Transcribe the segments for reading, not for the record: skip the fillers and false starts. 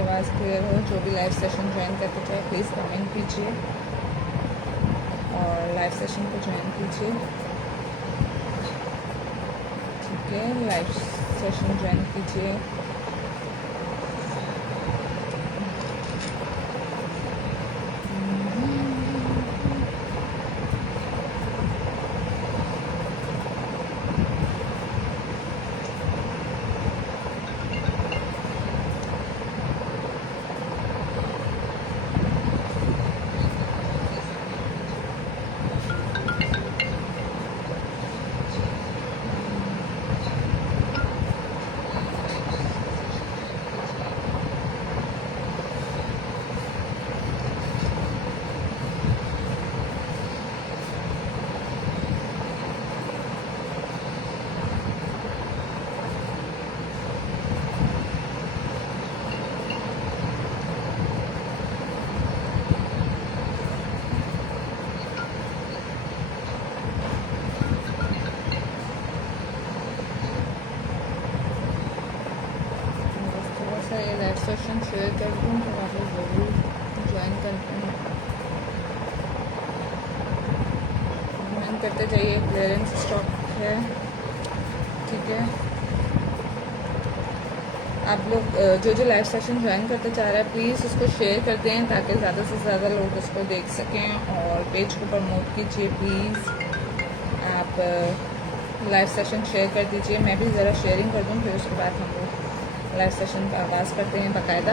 आवाज़ क्लियर हो। जो भी लाइव सेशन ज्वाइन करते चाहे प्लीज़ कमेंट कीजिए और लाइव सेशन को ज्वाइन कीजिए। ठीक है, लाइव सेशन ज्वाइन कीजिए। ये लाइव सेशन शेयर कर दूँ तो आप लोग ज़रूर ज्वाइन करते हैं, ज्वाइन करते जाइए। क्लियरेंस स्टॉक है, ठीक है। आप लोग जो लाइव सेशन ज्वाइन करते चाह रहे हैं प्लीज़ उसको शेयर कर दें ताकि ज़्यादा से ज़्यादा लोग उसको देख सकें और पेज को प्रमोट कीजिए प्लीज़। आप लाइव सेशन शेयर कर दीजिए, मैं भी ज़रा शेयरिंग कर दूँ, फिर उसके बाद हम लोग लाइव सेशन का आगाज़ करते हैं बाकायदा।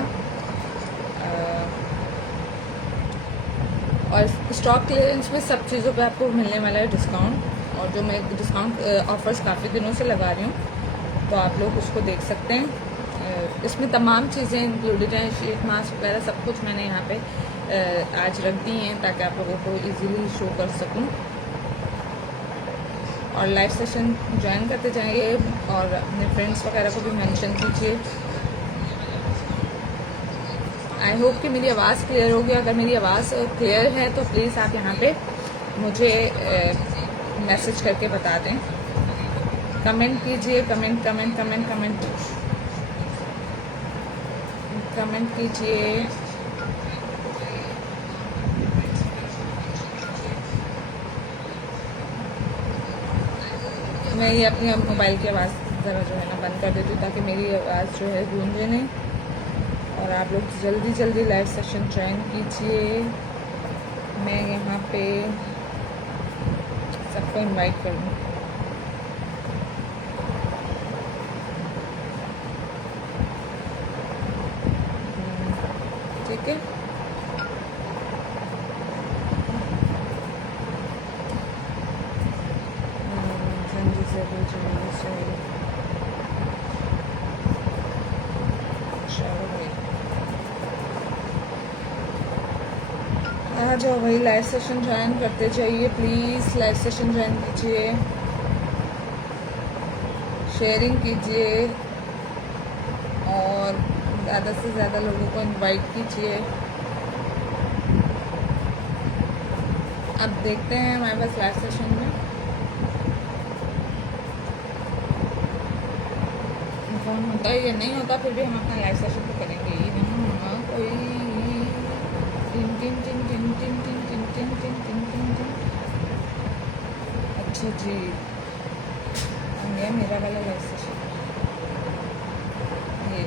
और स्टॉक क्लियरेंस में सब चीज़ों पे आपको मिलने वाला है डिस्काउंट, और जो मैं डिस्काउंट ऑफर्स काफ़ी दिनों से लगा रही हूँ तो आप लोग उसको देख सकते हैं। इसमें तमाम चीज़ें इंक्लूडेड हैं, शीट मास्क वगैरह सब कुछ मैंने यहाँ पे आज रख दी हैं ताकि आप लोगों को इजीली शो कर सकूँ। और लाइव सेशन ज्वाइन करते जाइए और अपने फ्रेंड्स वगैरह को भी मेंशन कीजिए। आई होप कि मेरी आवाज़ क्लियर होगी। अगर मेरी आवाज़ क्लियर है तो प्लीज़ आप यहाँ पे मुझे मैसेज करके बता दें, कमेंट कीजिए, comment comment comment comment comment कीजिए। मैं ये अपनी मोबाइल की आवाज़ ज़रा जो है ना बंद कर देती हूँ ताकि मेरी आवाज़ जो है गूंजे नहीं। और आप लोग जल्दी जल्दी लाइव सेशन ज्वाइन कीजिए। मैं यहाँ पे सबको इनवाइट कर दूँ। ठीक है, आ जाओ भाई, लाइव सेशन ज्वाइन करते जाइए प्लीज़। लाइव सेशन ज्वाइन कीजिए, शेयरिंग कीजिए और ज़्यादा से ज़्यादा लोगों को इनवाइट कीजिए। अब देखते हैं हमारे पास लाइव सेशन में कौन होता है या नहीं होता, फिर भी हम अपना लाइव सेशन तो करेंगे ही ना। कोई tin tin tin tin tin tin tin tin tin tin tin tin. अच्छा जी, आ गया मेरा वाला लाइव सेशन। ये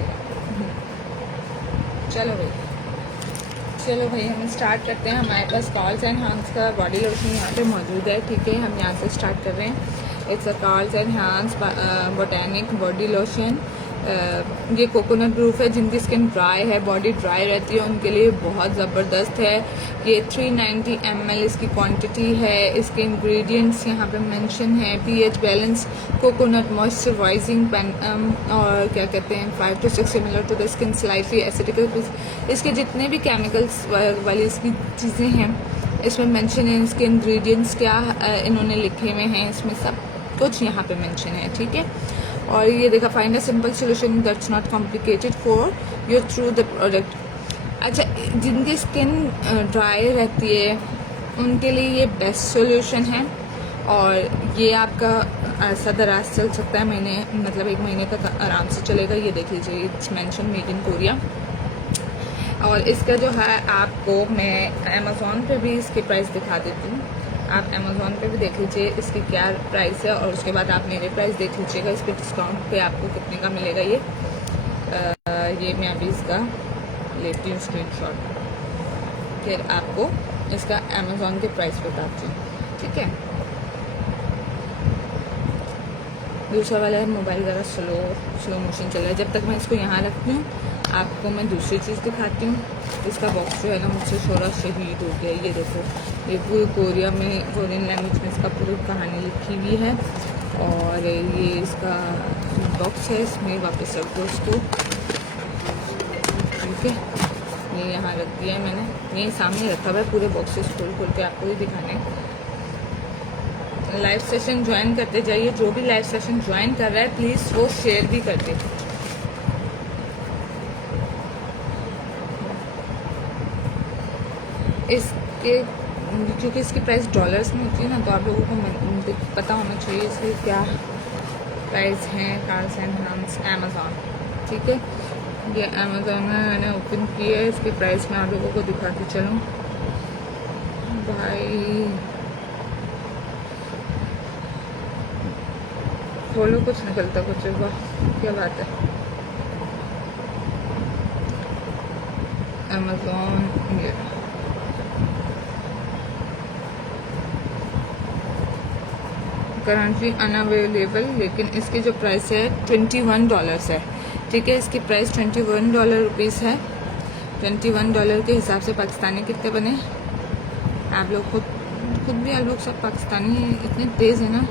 चलो भाई हम स्टार्ट करते हैं। हमारे पास कॉल्स एंड हैंड्स का बॉडी लोशन यहाँ पे मौजूद है, ठीक है। हम यहाँ से स्टार्ट कर रहे हैं। It's a calls and hands botanic body lotion. ये कोकोनट प्रूफ है। जिनकी स्किन ड्राई है, बॉडी ड्राई रहती है, उनके लिए बहुत ज़बरदस्त है। ये 390 ml इसकी क्वांटिटी है। इसके इंग्रेडिएंट्स यहाँ पे मेंशन है। pH बैलेंस, कोकोनट मॉइस्चराइजिंग और क्या कहते हैं 5 to 6 similar to the skin, slightly acidic. इसके जितने भी केमिकल्स वाली इसकी चीज़ें हैं इसमें मेंशन है। इसके इंग्रेडिएंट्स क्या इन्होंने लिखे हुए हैं, इसमें सब कुछ यहाँ पे मेंशन है, ठीक है। और ये देखा, find a simple solution that's not complicated for your through the product. अच्छा, जिनकी स्किन ड्राई रहती है उनके लिए ये बेस्ट सोल्यूशन है और ये आपका ऐसा दराज चल सकता है, महीने मतलब 1 महीने तक आराम से चलेगा। ये देख लीजिए, it's mention made in Korea. और इसका जो है आपको मैं अमेज़ॉन पे भी इसकी प्राइस दिखा देती हूँ। आप अमेज़ॉन पे भी देख लीजिए इसकी क्या प्राइस है, और उसके बाद आप मेरे प्राइस देख लीजिएगा इस पर डिस्काउंट पे आपको कितने का मिलेगा। ये मैं अभी इसका लेती हूँ स्क्रीनशॉट, फिर आपको इसका अमेज़ॉन के प्राइस बताती हूँ, ठीक है। दूसरा वाला है मोबाइल ज़रा स्लो मोशन चल रहा है। जब तक मैं इसको यहाँ रखती हूँ आपको मैं दूसरी चीज़ दिखाती हूँ। इसका बॉक्स जो है ना मुझसे थोड़ा शहीद हो गया। ये देखो, ये पूरी कोरियन लैंग्वेज में इसका पूरी कहानी लिखी हुई है, और ये इसका बॉक्स है, इसमें वापस रख दो इसको, ठीक है। ये यहाँ रख दिया है मैंने, ये सामने रखा हुआ है। पूरे बॉक्सेस खोल के आपको ही दिखाने। लाइव सेशन ज्वाइन करते जाइए, जो भी लाइव सेशन ज्वाइन कर रहा है प्लीज़ वो शेयर भी कर दे। इसके क्योंकि इसकी प्राइस डॉलर्स में होती है ना, तो आप लोगों को पता होना चाहिए इसकी क्या प्राइस है। कार्ल्स एंड हांस अमेज़ॉन, ठीक है। ये अमेज़ॉन में मैंने ओपन किया है, इसकी प्राइस मैं आप लोगों को दिखाती चलूँ। भाई खोलो, कुछ निकलता कुछ, वाह क्या बात है। अमेज़ॉन ये करंटली अनअवेलेबल, लेकिन इसकी जो प्राइस है $21 है, ठीक है। इसकी प्राइस $21 है। $21 के हिसाब से पाकिस्तानी कितने बने? आप लोग खुद भी आप लोग सब पाकिस्तानी इतने तेज़ है ना।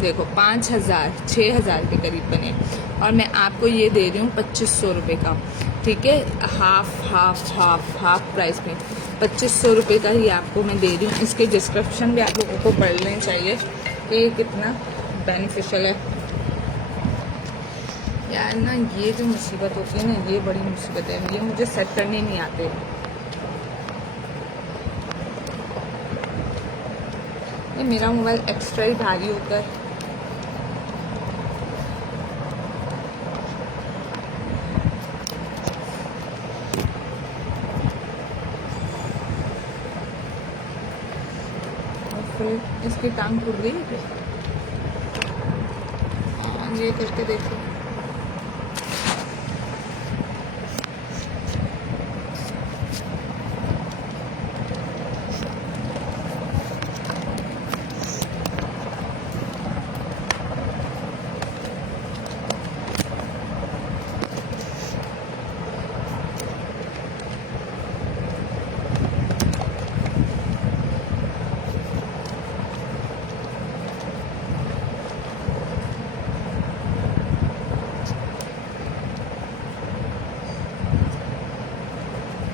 देखो 5,000 6,000 के करीब बने, और मैं आपको ये दे रही हूँ 2,500 रुपये का, ठीक है। हाफ प्राइस में 2,500 रुपये का ही आपको मैं दे रही हूँ। इसके डिस्क्रिप्शन भी आप लोगों को पढ़ लेना चाहिए कि ये कितना बेनिफिशियल है। यार ना ये जो मुसीबत होती है ना, ये बड़ी मुसीबत है, ये मुझे सेट करने नहीं आते। ये मेरा मोबाइल एक्स्ट्रा ही भारी होता है। फिर इसकी टांग टूट गई। ये करके देखो,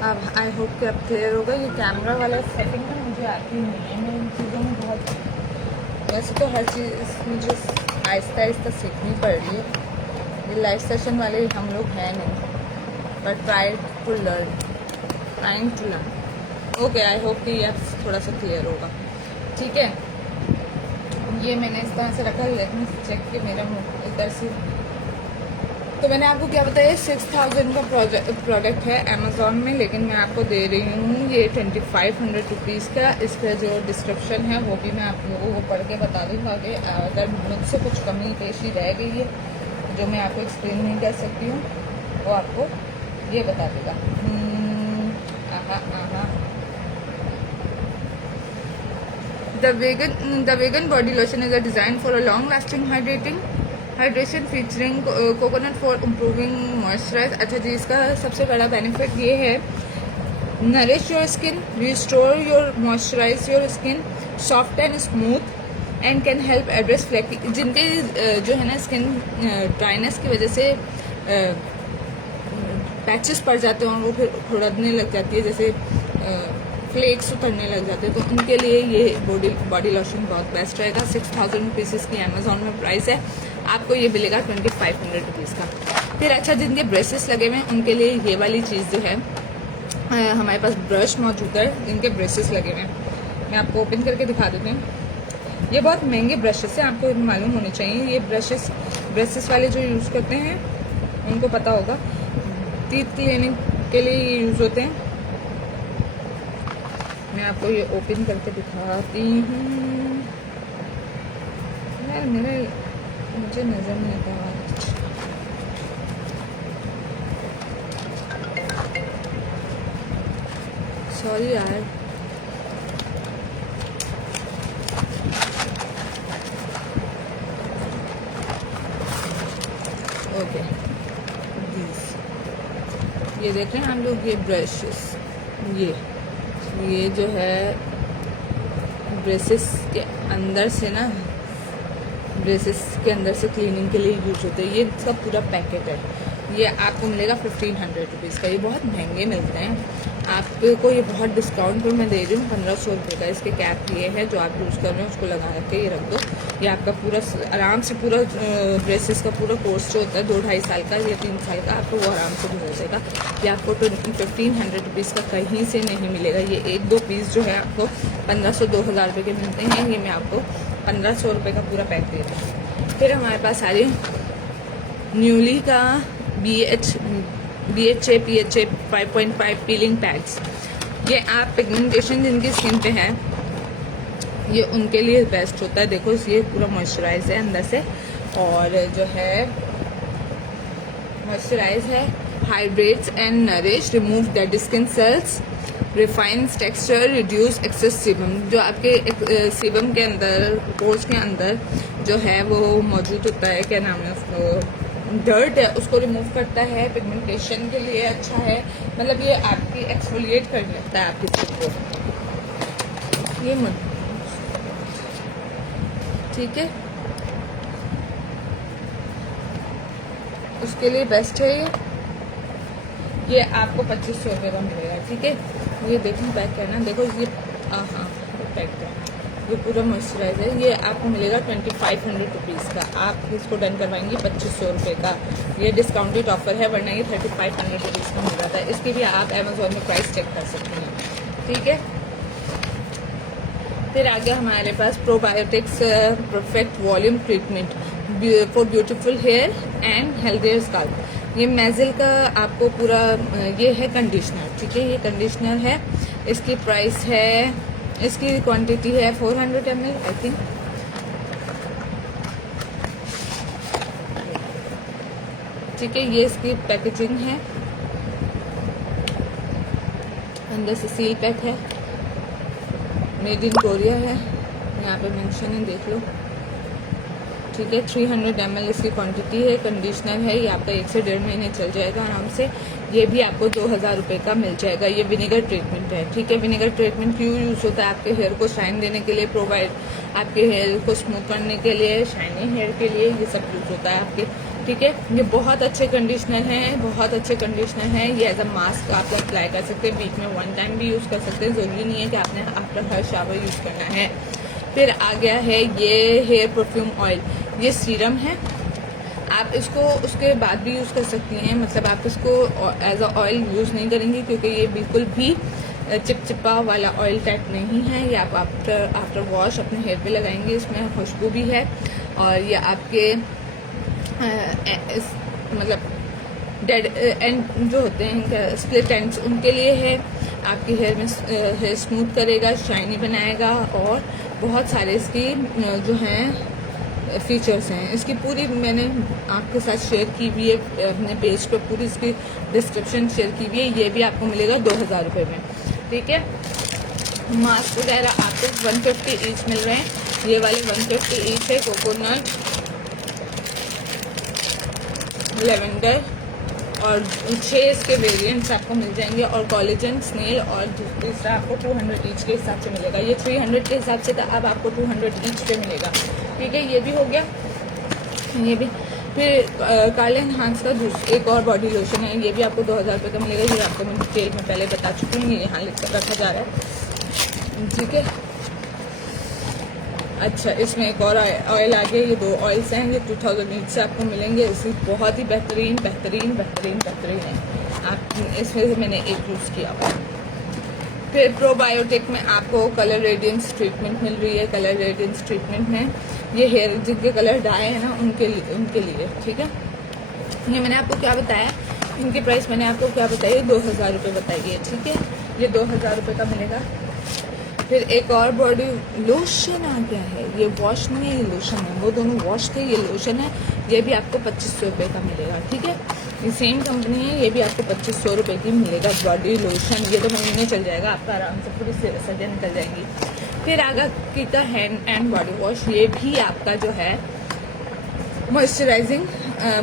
अब आई होप कि अब क्लियर होगा। ये कैमरा वाला सेटिंग ना मुझे आती नहीं है, मैं इन चीज़ों में बहुत, वैसे तो हर चीज़ मुझे आहिस्ता सीखनी पड़ रही है। ये लाइव सेशन वाले हम लोग हैं नहीं, but trying to learn. Okay, I hope कि ये अब थोड़ा सा क्लियर होगा, ठीक है। ये मैंने इस तरह से रखा, लेट मी चेक कि मेरा मुँह इधर से। तो मैंने आपको क्या बताया, 6,000 का प्रोडक्ट है अमेज़ॉन में, लेकिन मैं आपको दे रही हूँ ये 2,500 रुपीज़ का। इसका जो डिस्क्रिप्शन है वो भी मैं आप लोगों को पढ़ के बता दूँगा। कि अगर मुझसे कुछ कमी पेशी रह गई है जो मैं आपको एक्सप्लेन नहीं कर सकती हूँ, वो आपको ये बता देगा। The vegan body lotion is a design for a long-lasting hydration featuring coconut for improving moisturise. अच्छा जी, इसका सबसे बड़ा बेनिफिट ये है, nourish your skin, restore your moisturise your skin, soft and smooth and can help address flake. जिनके जो है ना स्किन ड्राइनेस की वजह से पैचेस पड़ जाते हैं और वो फिर खुरदने लग जाती है, जैसे फ्लेक्स उतरने लग जाते हैं, तो उनके लिए ये बॉडी लोशन बहुत बेस्ट रहेगा। 6,000 रुपीज़ इसकी अमेज़ॉन में प्राइस है, आपको ये मिलेगा 2,500 रुपीज़ का। फिर अच्छा, जिनके ब्रशेस लगे हुए हैं उनके लिए ये वाली चीज़ जो है, हमारे पास ब्रश मौजूद है जिनके ब्रशेस लगे हुए हैं। मैं आपको ओपन करके दिखा देती हूँ। ये बहुत महंगे ब्रशेस हैं, आपको मालूम होने चाहिए। ये ब्रशेस वाले जो यूज़ करते हैं उनको पता होगा। टीथ क्लीनिंग के लिए यूज़ होते हैं। मैं आपको ये ओपन करके दिखाती हूँ। यार मुझे नज़र नहीं आता। सॉरी यार। ओके, ये देख रहे हैं हम लोग, ये ब्रशेस, ये जो है ब्रेसेस के अंदर से ना, ब्रेसेस के अंदर से क्लीनिंग के लिए यूज होते हैं। ये इसका पूरा पैकेट है। ये आपको मिलेगा 1500 रुपीज़ का। ये बहुत महंगे मिलते हैं। आपको ये बहुत डिस्काउंट पर मैं दे रही हूँ, 1500 रुपये का। इसके कैप ये है जो आप यूज़ कर रहे हैं, उसको लगा के ये रख दो। ये आपका पूरा आराम से पूरा ब्रेसेस का पूरा कोर्स जो होता है 2-2.5 साल का या 3 साल का, आपको वो आराम से गुजर जाएगा। ये आपको 1500 रुपीज़ का कहीं से नहीं मिलेगा। ये 1-2 पीस जो है आपको 1500-2000 रुपये के मिलते हैं। ये मैं आपको 1500 रुपये का पूरा पैक दे रही हूँ। फिर हमारे पास आ रही न्यूली का BHA PHA 5.5 पीलिंग पैड्स। ये आप पिगमेंटेशन जिनकी स्किन पे है, ये उनके लिए बेस्ट होता है। देखो ये पूरा मॉइस्चराइज है अंदर से, और जो है मॉइस्चराइज है, hydrates and nourish, remove dead skin cells, refines texture, reduce excess sebum. जो आपके सीबम के अंदर, पोर्स के अंदर जो है वो मौजूद होता है, क्या नाम है उसको, डर्ट है, उसको रिमूव करता है। पिगमेंटेशन के लिए अच्छा है। मतलब ये आपकी एक्सफोलिएट कर लेता है आपकी स्किन को। ये मत, ठीक है, उसके लिए बेस्ट है ये आपको 2500 रुपये का मिलेगा। ठीक है, ये देखो पैक है ना, देखो ये हाँ पैक है, ये पूरा मॉइस्चराइज है। ये आपको मिलेगा 2500 रुपीज़ का। आप इसको डन करवाएंगे 2500 रुपये का। ये डिस्काउंटेड ऑफर है, वरना ये 3500 रुपीज़ का मिल जाता है। इसकी भी आप अमेजोन में प्राइस चेक कर सकते हैं। ठीक है, फिर आगे हमारे पास probiotics perfect volume treatment for beautiful hair and healthier scalp. ये मेजिल का आपको पूरा ये है कंडीशनर। ठीक है, ये कंडीशनर है। इसकी प्राइस है, इसकी क्वांटिटी है 400 ml आई थिंक। ठीक है, ये इसकी पैकेजिंग है, अंदर से सील पैक है, मेड इन कोरिया है, यहाँ पे मेंशन है, देख लो। ठीक है, 300 ml इसकी क्वांटिटी है। कंडीशनर है, ये आपका 1 से 1.5 महीने चल जाएगा आराम से। ये भी आपको 2000 रुपये का मिल जाएगा। ये विनेगर ट्रीटमेंट है। ठीक है, विनेगर ट्रीटमेंट क्यों यूज़ होता है? आपके हेयर को शाइन देने के लिए, प्रोवाइड आपके हेयर को स्मूथ करने के लिए, शाइनी हेयर के लिए ये सब यूज़ होता है आपके। ठीक है, ये बहुत अच्छे कंडीशनर हैं, बहुत अच्छे कंडीशनर हैं। ये एज अ मास्क आप अप्लाई कर सकते हैं, वीक में 1 टाइम भी यूज़ कर सकते हैं। ज़रूरी नहीं है कि आपने आफ्टर हर शावर यूज़ करना है। फिर आ गया है ये हेयर परफ्यूम ऑयल। ये सीरम है, आप इसको उसके बाद भी यूज़ कर सकती हैं। मतलब आप इसको एज अ ऑयल यूज़ नहीं करेंगी, क्योंकि ये बिल्कुल भी चिपचिपा वाला ऑयल टाइप नहीं है। ये आप आफ्टर वॉश अपने हेयर पे लगाएंगे। इसमें खुशबू भी है, और ये आपके मतलब डेड एंड जो होते हैं, स्प्लिट एंड्स, उनके लिए है। आपके हेयर में हेयर स्मूथ करेगा, शाइनी बनाएगा, और बहुत सारे इसकी जो हैं फीचर्स हैं। इसकी पूरी मैंने आपके साथ शेयर की हुई है, अपने पेज पे पूरी इसकी डिस्क्रिप्शन शेयर की हुई है। ये भी आपको मिलेगा 2000 रुपये में। ठीक है, मास्क वगैरह आपको 150 ईच मिल रहे हैं। ये वाले 150 ईच है। कोकोनट, लेवेंडर और 6 इसके वेरिएंट्स आपको मिल जाएंगे, और कोलेजन, स्नेल, और दूसरा आपको 200 ईच के हिसाब से मिलेगा। ये 300 के हिसाब से था, अब आपको 200 ईच पे मिलेगा। ठीक है, ये भी हो गया, ये भी। फिर कार्ले एनहांस का एक और बॉडी लोशन है, ये भी आपको 2000 रुपये का मिलेगा। ये आपको मैं डिटेल में पहले बता चुकी हूँ, ये यहाँ लिख रखा जा रहा है। ठीक है, अच्छा, इसमें एक और ऑयल आ गया। ये 2 ऑयल्स हैं, ये 2000 ईच से आपको मिलेंगे। इसकी बहुत ही बेहतरीन बेहतरीन बेहतरीन बेहतरीन है। आप इसमें से मैंने एक यूज़ किया हुआ। फिर प्रोबायोटिक में आपको कलर रेडियंस ट्रीटमेंट मिल रही है। कलर रेडियंस ट्रीटमेंट में ये हेयर जिनके कलर डाई है ना, उनके लिए। ठीक है, ये मैंने आपको क्या बताया इनकी प्राइस मैंने आपको क्या बताई है, 2000 रुपये बताई है, ठीक है। ये 2000 रुपये का मिलेगा। फिर एक और बॉडी लोशन आ गया है, ये वॉश नहीं है, ये लोशन है, वो दोनों वॉश थे, ये लोशन है। ये भी आपको 2500 रुपये का मिलेगा, ठीक है। ये सेम कंपनी है, ये भी आपको 2500 रुपये की मिलेगा बॉडी लोशन। ये तो महीने चल जाएगा आपका आराम से, पूरी सर्दियाँ निकल जाएंगी। फिर आगा किका हैंड एंड बॉडी वॉश, ये भी आपका जो है मॉइस्चराइजिंग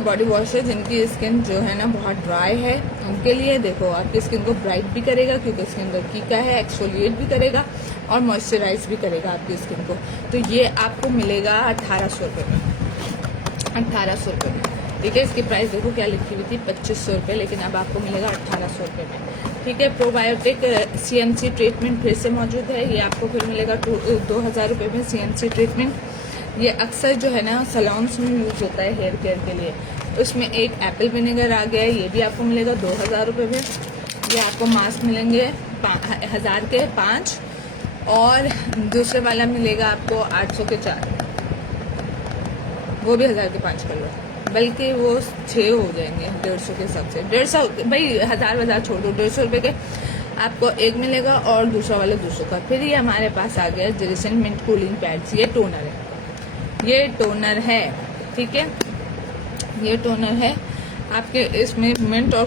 बॉडी वॉश है। जिनकी स्किन जो है ना बहुत ड्राई है उनके लिए देखो, आपकी स्किन को ब्राइट भी करेगा क्योंकि इसके अंदर कीका है, एक्सफोलिएट भी करेगा और मॉइस्चराइज भी करेगा आपकी स्किन को। तो ये आपको मिलेगा 1800 रुपये में, 1800 रुपये में, ठीक है। इसकी प्राइस देखो क्या लिखी हुई थी, 2500 रुपये, लेकिन अब आपको मिलेगा 1800 रुपये में, ठीक है। प्रोबायोटिक CNC ट्रीटमेंट फिर से मौजूद है, ये आपको फिर मिलेगा 2000 रुपये में CNC ट्रीटमेंट। ये अक्सर जो है ना सैलून्स में यूज़ होता है हेयर केयर के लिए। उसमें एक एप्पल विनेगर आ गया है, ये भी आपको मिलेगा 2000 रुपये में। ये आपको मास्क मिलेंगे 1000 के 5, और दूसरे वाला मिलेगा आपको 800 के 4, वो भी 1000 के 5 कर लो, बल्कि वो 6 हो जाएंगे 150 के हिसाब से। 150 भाई 1000 छोड़ दो, 150 रुपये के आपको एक मिलेगा और दूसरा वाला 200 का। फिर ये हमारे पास आ गया जेलिसन मिंट कूलिंग पैड्स, ये टोनर है, ये टोनर है, ठीक है। ये टोनर है आपके, इसमें मिंट और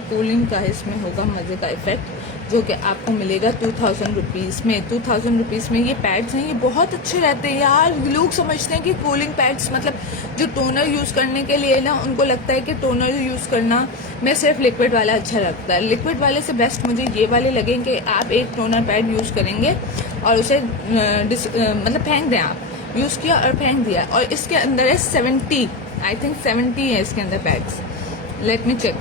कूलिंग का इसमें होगा मज़े का इफेक्ट, जो कि आपको मिलेगा 2000 रुपीज़ में। 2000 रुपीज़ में ये पैड्स हैं, ये बहुत अच्छे रहते हैं यार। लोग समझते हैं कि कूलिंग पैड्स मतलब जो टोनर यूज़ करने के लिए ना, उनको लगता है कि टोनर यूज़ करना में सिर्फ लिक्विड वाला अच्छा लगता है। लिक्विड वाले से बेस्ट मुझे ये वाले लगेंगे। आप एक टोनर पैड यूज़ करेंगे और उसे मतलब फेंक दें, आप यूज़ किया और फेंक दिया, और इसके अंदर है 70, आई थिंक 70 है इसके अंदर पैड्स, लेट मी चेक।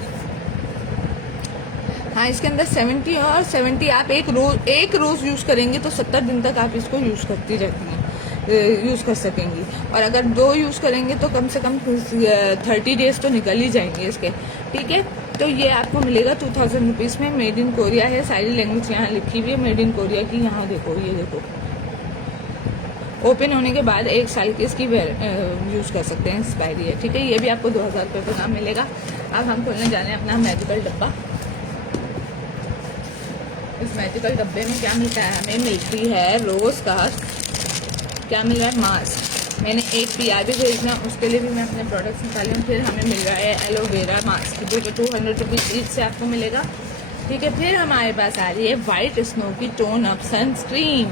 हाँ, इसके अंदर 70 है, और 70 आप एक रोज़ यूज़ करेंगे तो 70 दिन तक आप इसको यूज़ करती रहती हैं, यूज़ कर सकेंगी। और अगर 2 यूज़ करेंगे तो कम से कम 30 डेज तो निकल ही जाएंगे इसके, ठीक है। तो ये आपको मिलेगा 2000 रुपीज़ में। मेड इन कोरिया है, सारी लैंग्वेज यहाँ लिखी हुई है मेड इन कोरिया की। यहाँ देखो, ये देखो, ओपन होने के बाद 1 साल की इसकी यूज़ कर सकते हैं, एक्सपायरी है, ठीक है। ये भी आपको 2000 रुपये का दाम मिलेगा। अब हम खोलने जा रहे हैं अपना मैजिकल डब्बा। इस मैजिकल डब्बे में क्या मिलता है, हमें मिलती है रोज़ का क्या मिल रहा है, मास्क। मैंने एक PR भी भेजना, उसके लिए भी मैं अपने प्रोडक्ट्स निकाली हूँ। फिर हमें मिल रहा है एलोवेरा मास्क, जो कि 200 रुपीज़ ईच से आपको मिलेगा, ठीक है। फिर हमारे पास आ रही है वाइट स्नो की टोन अप सनस्क्रीन,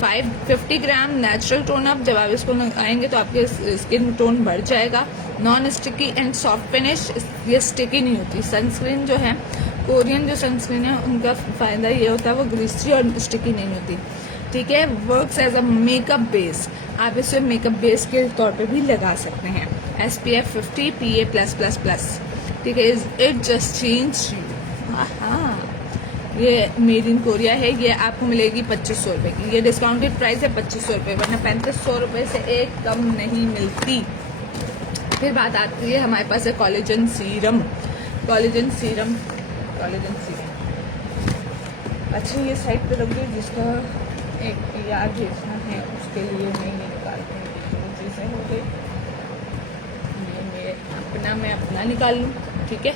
550 ग्राम नेचुरल टोन अप। जब आप इसको लगाएंगे तो आपके स्किन टोन बढ़ जाएगा। Non sticky and soft finish, ये स्टिकी नहीं होती। सनस्क्रीन जो है, कोरियन जो सनस्क्रीन है, उनका फ़ायदा ये होता है वो ग्लिसरी और स्टिकी नहीं होती, ठीक है। Works as a makeup base, आप इसे मेकअप बेस के तौर पे भी लगा सकते हैं। SPF 50 PA+++, ठीक है। It just change you. हाँ, ये मेड इन कोरिया है। ये आपको मिलेगी 2500 रुपये की। ये डिस्काउंटेड प्राइस है 2500 रुपये, वरना 3500 रुपये से एक कम नहीं मिलती। फिर बात आती है हमारे पास है कोलेजन सीरम। अच्छा, ये साइड पे रख दो, जिसका एक PR भेजना है उसके लिए मैं ये निकालती हूँ। जो चीज़ें हो गई ये मैं अपना निकाल लूँ, ठीक है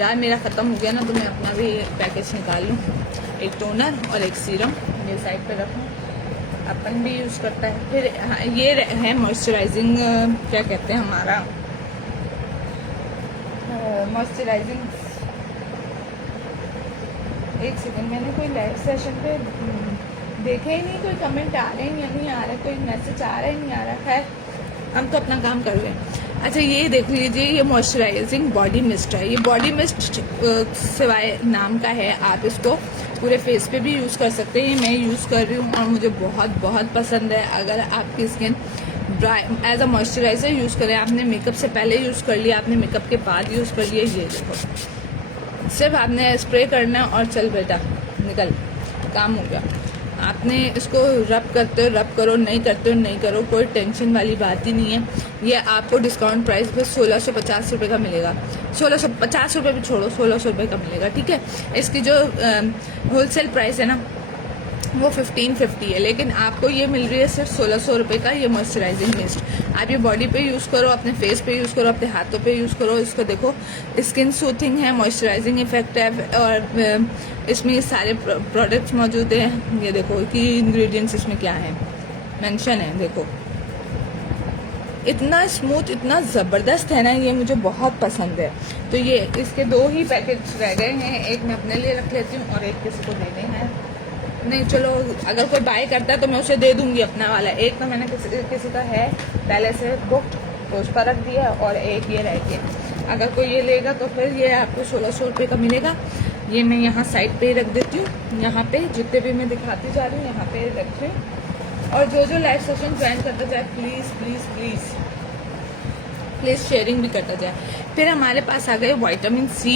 यार। मेरा ख़त्म हो गया ना, तो मैं अपना भी पैकेज निकाल लूँ। एक टोनर और एक सीरम, ये साइड पे रखूँ, अपन भी यूज़ करता है। फिर हाँ, ये है मॉइस्चराइजिंग, क्या कहते हैं हमारा मॉइस्चराइजिंग। एक सेकंड, मैंने कोई लाइव सेशन पे देखे ही नहीं, कोई कमेंट आ रहे हैं या नहीं आ रहा, कोई मैसेज आ रहा है नहीं आ रहा। खैर, हम तो अपना काम कर रहे हैं। अच्छा, ये देख लीजिए, ये मॉइस्चराइजिंग बॉडी मिस्ट है। ये बॉडी मिस्ट सिवाय नाम का है, आप इसको पूरे फेस पे भी यूज़ कर सकते हैं। मैं यूज़ कर रही हूँ और मुझे बहुत बहुत पसंद है। अगर आपकी skin dry as a moisturiser use करें, आपने मेकअप से पहले यूज़ कर लिया, आपने मेकअप के बाद यूज़ कर लिया, ये देखो, सिर्फ आपने स्प्रे करना और चल बेटा निकल, काम हो गया। आपने इसको रब करते हो रब करो, नहीं करते हो नहीं करो, कोई टेंशन वाली बात ही नहीं है। ये आपको डिस्काउंट प्राइस पे 1650 रुपये का मिलेगा। 1650 रुपये भी छोड़ो, 1600 रुपये का मिलेगा, ठीक है। इसकी जो होलसेल प्राइस है ना, वो 1550 है, लेकिन आपको ये मिल रही है सिर्फ 1600 रुपये का ये मॉइस्चराइजिंग मिस्ट। आप ये बॉडी पे यूज़ करो, अपने फेस पे यूज़ करो, अपने हाथों पे यूज़ करो। इसको देखो, स्किन सूथिंग है, मॉइस्चराइजिंग इफेक्ट है, और इसमें ये सारे प्रोडक्ट्स मौजूद हैं। ये देखो कि इंग्रेडिएंट्स इसमें क्या है मेंशन है। देखो इतना स्मूथ, इतना ज़बरदस्त है ना, ये मुझे बहुत पसंद है। तो ये इसके 2 ही पैकेट्स रह गए हैं, एक मैं अपने लिए रख लेती हूँ और एक किसी को देने हैं। नहीं चलो, अगर कोई बाय करता है तो मैं उसे दे दूंगी अपना वाला। एक तो मैंने किसी का है पहले से बुक, तो उस पर रख दिया, और एक ये रह गया। अगर कोई ये लेगा तो फिर ये आपको 1600 रुपये का मिलेगा। ये मैं यहाँ साइड पे ही रख देती हूँ, यहाँ पे जितने भी मैं दिखाती जा रही हूँ यहाँ पे रख रही हूँ। और जो लाइव सेशन ज्वाइन करता जाए please please please please sharing भी करता जाए। फिर हमारे पास आ गए विटामिन सी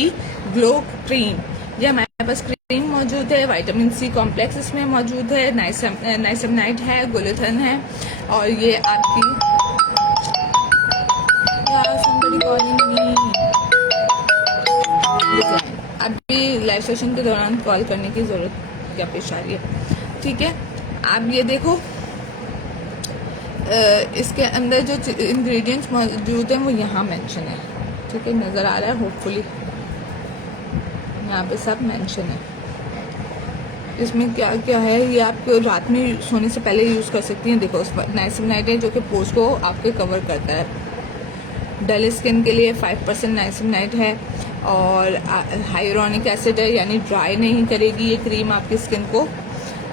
ग्लो क्रीम। ये हमारे पास क्रीम मौजूद है, विटामिन सी कॉम्प्लेक्स इसमें मौजूद है, नाइसिनामाइड है, गुलेथन है, और ये आपकी अभी लाइव सेशन के दौरान कॉल करने की ज़रूरत क्या पेश आ रही है। ठीक है, आप ये देखो, इसके अंदर जो इंग्रेडिएंट्स मौजूद हैं वो यहाँ मेंशन है। ठीक है, नज़र आ रहा है होपफुली, यहाँ पे सब मेंशन है। इसमें क्या क्या है, ये आप रात में सोने से पहले यूज़ कर सकती हैं। देखो, नाइसिनामाइड है जो कि पोर्स को आपके कवर करता है। डल स्किन के लिए 5% नाइसिनामाइड है, और हाइलोरॉनिक एसिड है, यानी ड्राई नहीं करेगी ये क्रीम आपकी स्किन को।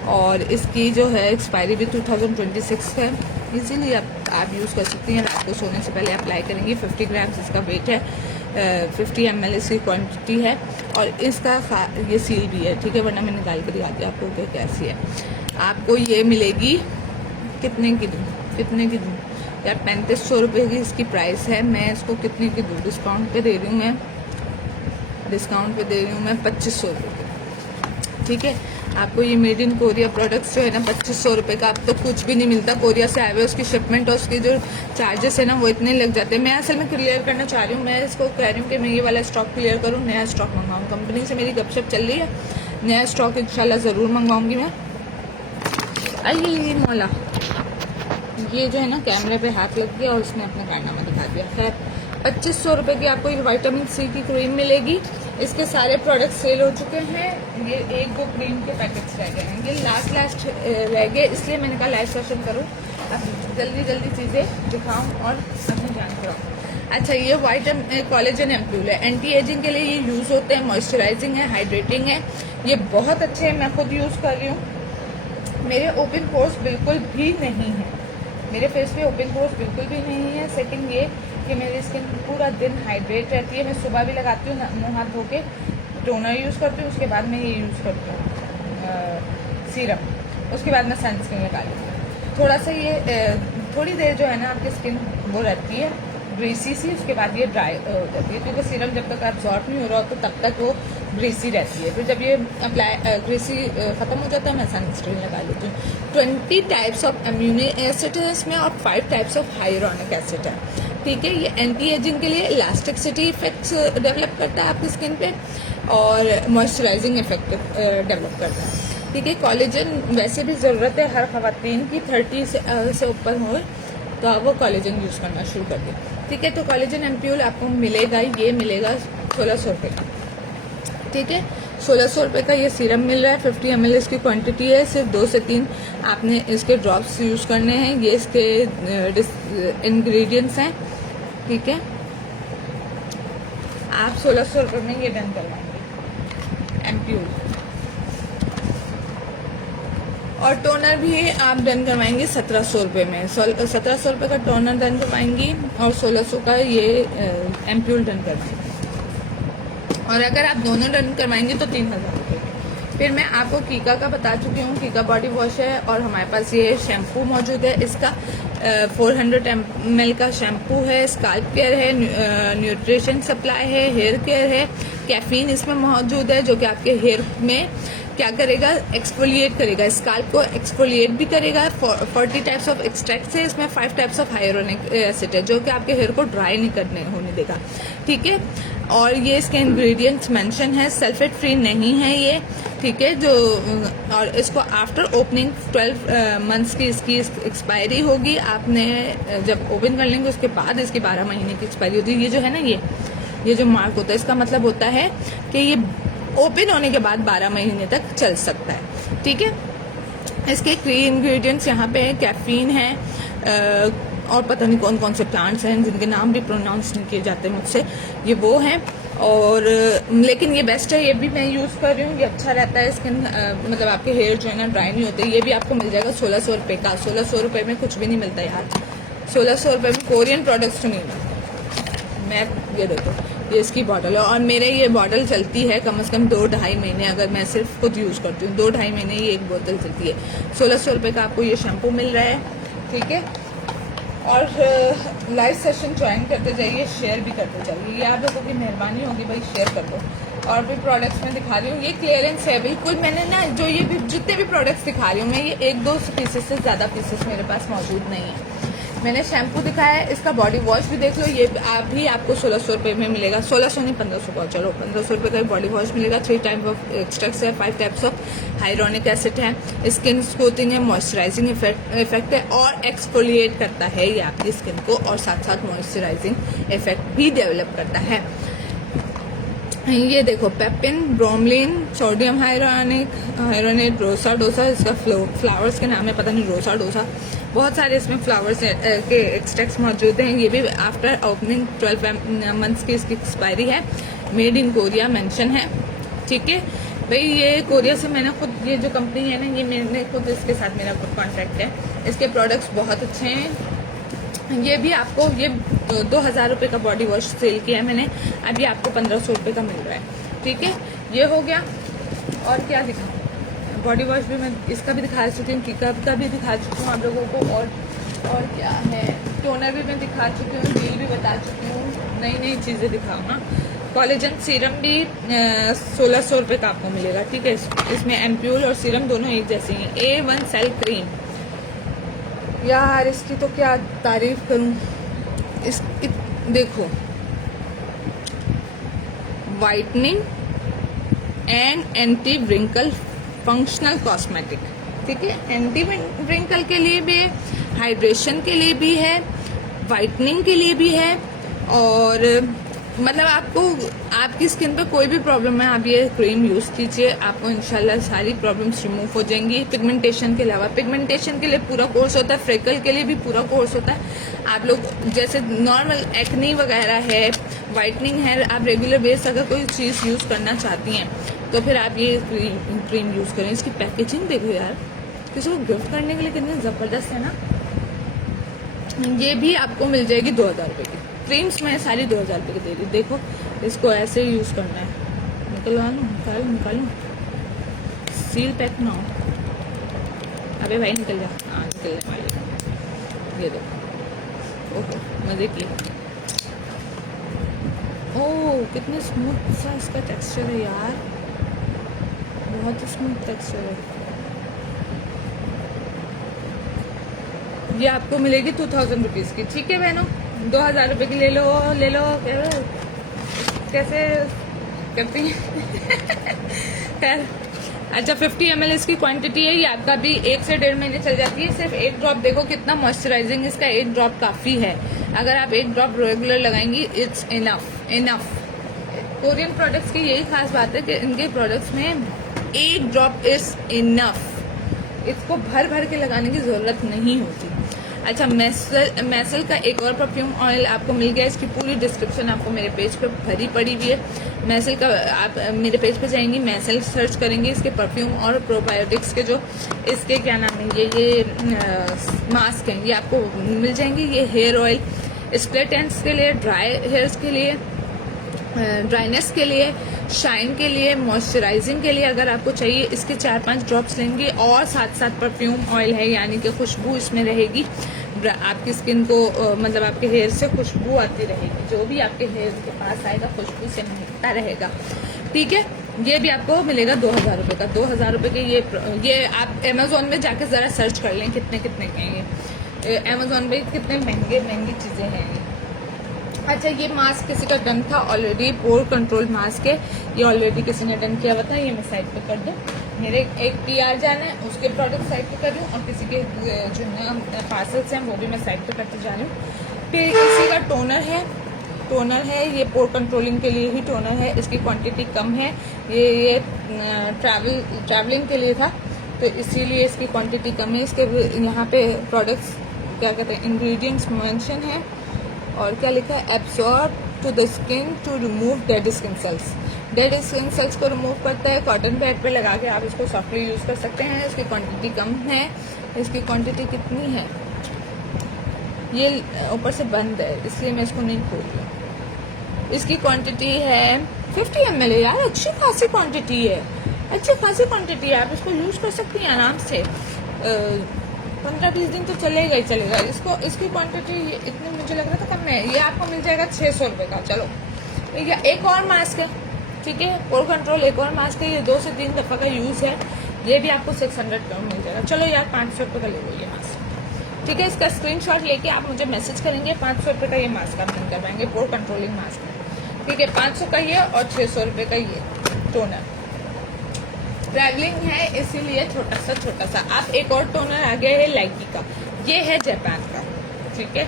और इसकी जो है एक्सपायरी भी 2026 है। इजीली आप यूज़ कर सकती हैं। रात को सोने से पहले अप्लाई करेंगी। 50 ग्राम्स इसका वेट है, 50 ml इसकी क्वांटिटी है, और इसका ये सील भी है। ठीक है, वरना मैं निकाल कर दिखा दिया आपको कि कैसी है। आपको ये मिलेगी कितने की दूँ यार, 3500 रुपये की इसकी प्राइस है। मैं इसको कितने की दूँ, डिस्काउंट पे दे रही हूँ मैं, 2500 रुपये। ठीक है, आपको ये मेड इन कोरिया प्रोडक्ट्स जो है ना 2500 रुपये का, अब तो कुछ भी नहीं मिलता। कोरिया से आए हुए उसकी शिपमेंट और उसके जो चार्जेस है ना वो इतने लग जाते हैं। मैं असल में क्लियर करना चाह रही हूँ, मैं इसको कह रही हूँ कि मैं ये वाला स्टॉक क्लियर करूँ, नया स्टॉक मंगवाऊँ। कंपनी से मेरी गपशप चल रही है, नया स्टॉक इंशाल्लाह ज़रूर मंगवाऊँगी मैं। अरे मौला, ये जो है ना कैमरे पे हाथ लग गया और उसने अपना कारनामा दिखा दिया। खैर, 2500 रुपये की आपको ये विटामिन सी की क्रीम मिलेगी। इसके सारे प्रोडक्ट सेल हो चुके हैं। ये 1-2 क्रीम के पैकेट्स रह गए हैं, ये लास्ट रह गए, इसलिए मैंने कहा लाइव सेशन करूँ, अब जल्दी चीज़ें दिखाऊँ और अपनी जान कराऊँ। अच्छा, ये विटामिन कोलेजन एम्प्यूल है, एंटी एजिंग के लिए ये यूज़ होते हैं, मॉइस्चराइजिंग है, हाइड्रेटिंग है, ये बहुत अच्छे हैं। मैं खुद यूज़ कर रही हूँ। मेरे ओपन पोर्स बिल्कुल भी नहीं है, मेरे फेस पे ओपन पोर्स बिल्कुल भी नहीं है। सेकंड ये कि मेरी स्किन पूरा दिन हाइड्रेट रहती है। मैं सुबह भी लगाती हूँ, मुँह हाथ धो के टोनर यूज़ करती हूँ, उसके बाद मैं ये यूज़ करती हूँ सीरम, उसके बाद मैं सनस्क्रीन लगा लेती हूँ। थोड़ा सा ये थोड़ी देर जो है ना आपकी स्किन वो रहती है ग्रीसी सी, उसके बाद ये ड्राई हो जाती है, क्योंकि सीरम जब तक एब्जॉर्ब नहीं हो रहा तो तब तक वो ग्रीसी रहती है। फिर जब ये अप्लाई ग्रीसी ख़त्म हो जाता है मैं सनस्क्रीन लगा लेती हूँ। 20 टाइप्स ऑफ अम्यूनो एसिड है इसमें, और 5 टाइप्स ऑफ हाइलोरॉनिक एसिड है। ठीक है, ये एंटी एजिंग के लिए इलास्टिसिटी इफेक्ट्स डेवलप करता है आपकी स्किन पे, और मॉइस्चराइजिंग इफेक्ट डेवलप करता है। ठीक है, कोलेजन वैसे भी ज़रूरत है हर ख़वातीन की, 30 से ऊपर हो तो आप वो कोलेजन यूज़ करना शुरू कर दें। ठीक है, तो कोलेजन एम्प्यूल आपको मिलेगा, ये मिलेगा 1600 रुपये का। ठीक है, 1600 रुपये का ये सीरम मिल रहा है, 50 ml इसकी क्वांटिटी है। सिर्फ 2 से 3 आपने इसके ड्रॉप्स यूज़ करने हैं। ये इसके इंग्रेडिएंट्स हैं। ठीक है, आप 1600 रुपये में ये डन करवाएंगे एम्प्यूल, और टोनर भी आप डन करवाएंगे 1700 रुपये में। 1700 रुपये का टोनर डन करवाएंगी और 1600 का ये एम्प्यूल डन करवाएंगे, और अगर आप दोनों डन करवाएंगे तो 3000 रुपये। फिर मैं आपको कीका का बता चुकी हूँ, कीका बॉडी वॉश है, और हमारे पास ये शैम्पू मौजूद है। इसका 400 ml का शैम्पू है, स्काल्प केयर है, न्यूट्रिशन सप्लाई है, हेयर केयर है, कैफीन इसमें मौजूद है जो कि आपके हेयर में क्या करेगा, एक्सफोलिएट करेगा, स्काल्प को एक्सफोलिएट भी करेगा। 40 टाइप्स ऑफ एक्सट्रैक्ट है इसमें, 5 टाइप्स ऑफ हाइलोरोनिक एसिड है जो कि आपके हेयर को ड्राई नहीं होने देगा, ठीक है। और ये इसके इंग्रेडिएंट्स मेंशन है, सल्फेट फ्री नहीं है ये, ठीक है। जो और इसको आफ्टर ओपनिंग 12 मंथ्स की इसकी एक्सपायरी होगी। आपने जब ओपन कर लेंगे उसके बाद इसकी 12 महीने की एक्सपायरी होती है। ये जो है ना, ये जो मार्क होता है इसका मतलब होता है कि ये ओपन होने के बाद 12 महीने तक चल सकता है, ठीक है। इसके कई इंग्रेडिएंट्स यहाँ पे कैफीन है और पता नहीं कौन कौन से प्लांट्स हैं जिनके नाम भी प्रोनाउंस नहीं किए जाते मुझसे, ये वो हैं। और लेकिन ये बेस्ट है, ये भी मैं यूज़ कर रही हूँ, ये अच्छा रहता है। स्किन मतलब आपके हेयर जो है ना ड्राई नहीं होते। ये भी आपको मिल जाएगा 1600 रुपये का। 1600 रुपये में कुछ भी नहीं मिलता यार, 1600 रुपये में कोरियन प्रोडक्ट्स तो नहीं मिलते। मैं ये देखो, ये इसकी बॉटल है और मेरे ये बॉटल चलती है कम से कम 2-2.5 महीने। अगर मैं सिर्फ खुद यूज़ करती हूँ 2-2.5 महीने ये एक बोतल चलती है। 1600 रुपये का आपको ये शैम्पू मिल रहा है, ठीक है। और लाइव सेशन ज्वाइन करते जाइए, शेयर भी करते जाइए, ये आप लोगों की मेहरबानी होगी भाई, शेयर कर दो। और भी प्रोडक्ट्स मैं दिखा रही हूँ, ये क्लियरेंस है बिल्कुल। मैंने ना जो ये भी जितने भी प्रोडक्ट्स दिखा रही हूँ मैं, ये 1-2 पीसेस से ज़्यादा पीसेस मेरे पास मौजूद नहीं है। मैंने शैम्पू दिखाया है, इसका बॉडी वॉश भी देख लो, ये भी आपको 1600 रुपये में मिलेगा। 1600 नहीं 1500 का, चलो 1500 रुपये का बॉडी वॉश मिलेगा। 3 टाइप ऑफ एक्सट्रैक्ट्स है, 5 टाइप्स ऑफ हाइलोरोनिक एसिड है, स्किन स्मूथिंग है, मॉइस्चराइजिंग इफेक्ट है और एक्सफोलिएट करता है ये आपकी स्किन को, और साथ साथ मॉइस्चराइजिंग इफेक्ट भी डेवलप करता है। ये देखो, पेपिन, ब्रोमलिन, सोडियम हाइलोरेट, रोसा डोसा, इसका फ्लावर्स के नाम है, पता नहीं रोसा डोसा। बहुत सारे इसमें फ्लावर्स के एक्सट्रैक्ट्स मौजूद हैं। ये भी आफ्टर ओपनिंग 12 मंथ्स की इसकी एक्सपायरी है। मेड इन कोरिया मेंशन है, ठीक है भाई। ये कोरिया से मैंने खुद, ये जो कंपनी है ना, ये मैंने खुद इसके साथ मेरा खुद कॉन्ट्रैक्ट है। इसके प्रोडक्ट्स बहुत अच्छे हैं। ये भी आपको, ये 2000 रुपये का बॉडी वॉश सेल किया है मैंने, अभी आपको 1500 रुपये का मिल रहा है, ठीक है। ये हो गया। और क्या दिखाऊं, बॉडी वॉश भी मैं इसका भी दिखा चुकी हूँ, टीका का भी दिखा चुकी हूँ आप लोगों को। और क्या है, टोनर भी मैं दिखा चुकी हूँ, डील भी बता चुकी हूँ, नई नई चीज़ें दिखाऊँ ना। कोलेजन सीरम भी 1600 रुपये का आपको मिलेगा, ठीक है। इसमें एम्प्यूल और सीरम दोनों एक जैसे हैं। A1 सेल क्रीम, यार इसकी तो क्या तारीफ करूं। देखो, whitening and anti wrinkle functional cosmetic, ठीक है। एंटी व्रिंकल के लिए भी है, हाइड्रेशन के लिए भी है, वाइटनिंग के लिए भी है। और मतलब आपको, आपकी स्किन पे कोई भी प्रॉब्लम है, आप ये क्रीम यूज कीजिए, आपको इंशाल्लाह सारी प्रॉब्लम्स रिमूव हो जाएंगी। पिगमेंटेशन के अलावा, पिगमेंटेशन के लिए पूरा कोर्स होता है, फ्रेकल के लिए भी पूरा कोर्स होता है। आप लोग जैसे नॉर्मल एक्नी वगैरह है, वाइटनिंग है, आप रेगुलर बेस अगर कोई चीज़ यूज करना चाहती हैं तो फिर आप ये क्रीम यूज करें। इसकी पैकेजिंग देखो यार, किसी को गिफ्ट करने के लिए कितनी जबरदस्त है ना। ये भी आपको मिल जाएगी 2000 रुपये की। क्रीम्स मैं सारी 2000 रुपये की दे रही। देखो, इसको ऐसे ही यूज करना है। निकलवा लूँ, निकालूँ, सील पैक ना हो। अबे भाई निकल जा। हाँ, निकलने वाले। ये देखो, ओहो मजे की। ओह कितने स्मूथ सा इसका टेक्सचर है यार, बहुत ही स्मूथ टेक्सचर है। ये आपको मिलेगी 2000 रुपीज़ की, ठीक है बहनों। 2000 रुपये की ले लो। कैसे करती हैं खैर, अच्छा 50 ml इसकी क्वांटिटी है। ये आपका भी 1 से 1.5 महीने चल जाती है। सिर्फ एक ड्रॉप, देखो कितना मॉइस्चराइजिंग, इसका एक ड्रॉप काफ़ी है। अगर आप एक ड्रॉप रेगुलर लगाएंगी, इट्स इनफ। कोरियन प्रोडक्ट्स की यही खास बात है कि इनके प्रोडक्ट्स में एक ड्रॉप इज इनफ, इसको भर भर के लगाने की ज़रूरत नहीं होती। अच्छा, मैसल का एक और परफ्यूम ऑयल आपको मिल गया। इसकी पूरी डिस्क्रिप्शन आपको मेरे पेज पर भरी पड़ी हुई है। मैसल का आप मेरे पेज पे जाएंगी, मैसल सर्च करेंगे, इसके परफ्यूम और प्रोबायोटिक्स के जो इसके क्या नाम है, ये मास्क हैं, ये आपको मिल जाएंगे। ये हेयर ऑयल स्प्लिट एंड्स के लिए, ड्राई हेयर्स के लिए, ड्राइनेस के लिए, शाइन के लिए, मॉइस्चराइजिंग के लिए अगर आपको चाहिए, इसके 4-5 ड्रॉप्स लेंगे। और साथ साथ परफ्यूम ऑयल है, यानी कि खुशबू इसमें रहेगी। आपकी स्किन को मतलब आपके हेयर से खुशबू आती रहेगी, जो भी आपके हेयर के पास आएगा खुशबू से महकता रहेगा, ठीक है। ये भी आपको मिलेगा 2000 रुपये का। 2000 रुपये के ये आप अमेजोन में जाके ज़रा सर्च कर लें कितने कितने के हैं ये। अमेजोन पे कितने महंगी चीज़ें हैं ये। अच्छा, ये मास्क किसी का डन था ऑलरेडी, पोर कंट्रोल मास्क है, ये ऑलरेडी किसी ने डन किया हुआ था। ये मैं साइड पे कर दूँ, मेरे एक PR जाना है, उसके प्रोडक्ट साइड पे कर दूँ, और किसी के जो है पार्सल्स हैं वो भी मैं साइड पे करते जा रही हूँ। फिर किसी का टोनर है, ये पोर कंट्रोलिंग के लिए ही टोनर है, इसकी क्वांटिटी कम है, ये ट्रैवलिंग के लिए था, तो इसीलिए इसकी क्वांटिटी कम है। इसके यहाँ पे प्रोडक्ट्स क्या कहते हैं, इंग्रेडिएंट्स मेंशन है, और क्या लिखा है, absorb to the skin to remove dead skin cells. Dead skin cells को रिमूव करता है। कॉटन पैड पे लगा के आप इसको सॉफ्टली यूज़ कर सकते हैं। इसकी क्वांटिटी कम है। इसकी क्वांटिटी कितनी है, ये ऊपर से बंद है इसलिए मैं इसको नहीं खोल रही। इसकी क्वांटिटी है 50 ml है यार, अच्छी खासी क्वांटिटी है, आप इसको यूज़ कर सकती हैं आराम से। 15-20 दिन तो चलेगा ही चलेगा। इसकी क्वांटिटी इतनी मुझे लग रहा था कम है। ये आपको मिल जाएगा 600 रुपये का। चलो, ये एक और मास्क है, ठीक है, पोर कंट्रोल एक और मास्क है, ये 2 से 3 दफ़ा का यूज़ है, ये भी आपको 600 का मिल जाएगा। चलो यार, 500 रुपये का ले लो ये मास्क, ठीक है। इसका स्क्रीनशॉट लेके आप मुझे मैसेज करेंगे, 500 रुपये का ये मास्क आप डन करवाएंगे, पोर कंट्रोलिंग मास्क है, ठीक है। 500 का ये और 600 रुपये का ये टोनर। ट्रैवलिंग है इसीलिए छोटा सा। आप एक और टोनर आ गया है लाइकी का, ये है जापान का, ठीक है,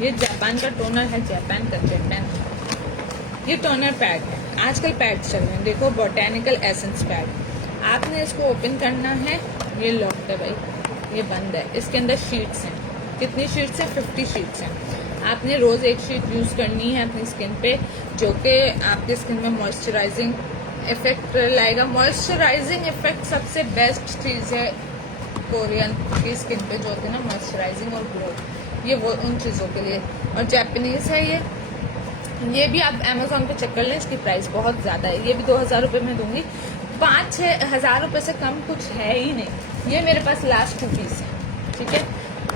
ये जापान का टोनर है, जापान। ये टोनर पैड है, आजकल पैड चल रहे हैं, देखो, बोटेनिकल एसेंस पैड। आपने इसको ओपन करना है, ये लॉक्ड है भाई, ये बंद है। इसके अंदर शीट्स हैं, कितनी शीट्स हैं, 50 शीट्स हैं। आपने रोज एक शीट यूज करनी है अपनी स्किन पे, जो कि आपकी स्किन में मॉइस्चराइजिंग इफेक्ट लाएगा। मॉइस्चराइजिंग इफेक्ट सबसे बेस्ट चीज है कोरियन की स्किन पे, जो होती है ना मॉइस्चराइजिंग और ग्लो, ये वो उन चीजों के लिए। और जापानीज है ये भी आप अमेजोन पे चेक कर लें, इसकी प्राइस बहुत ज्यादा है, ये भी 2000 रुपये में दूंगी। 5-6 हज़ार रुपये से कम कुछ है ही नहीं। ये मेरे पास लास्ट 2 पीस है, ठीक है।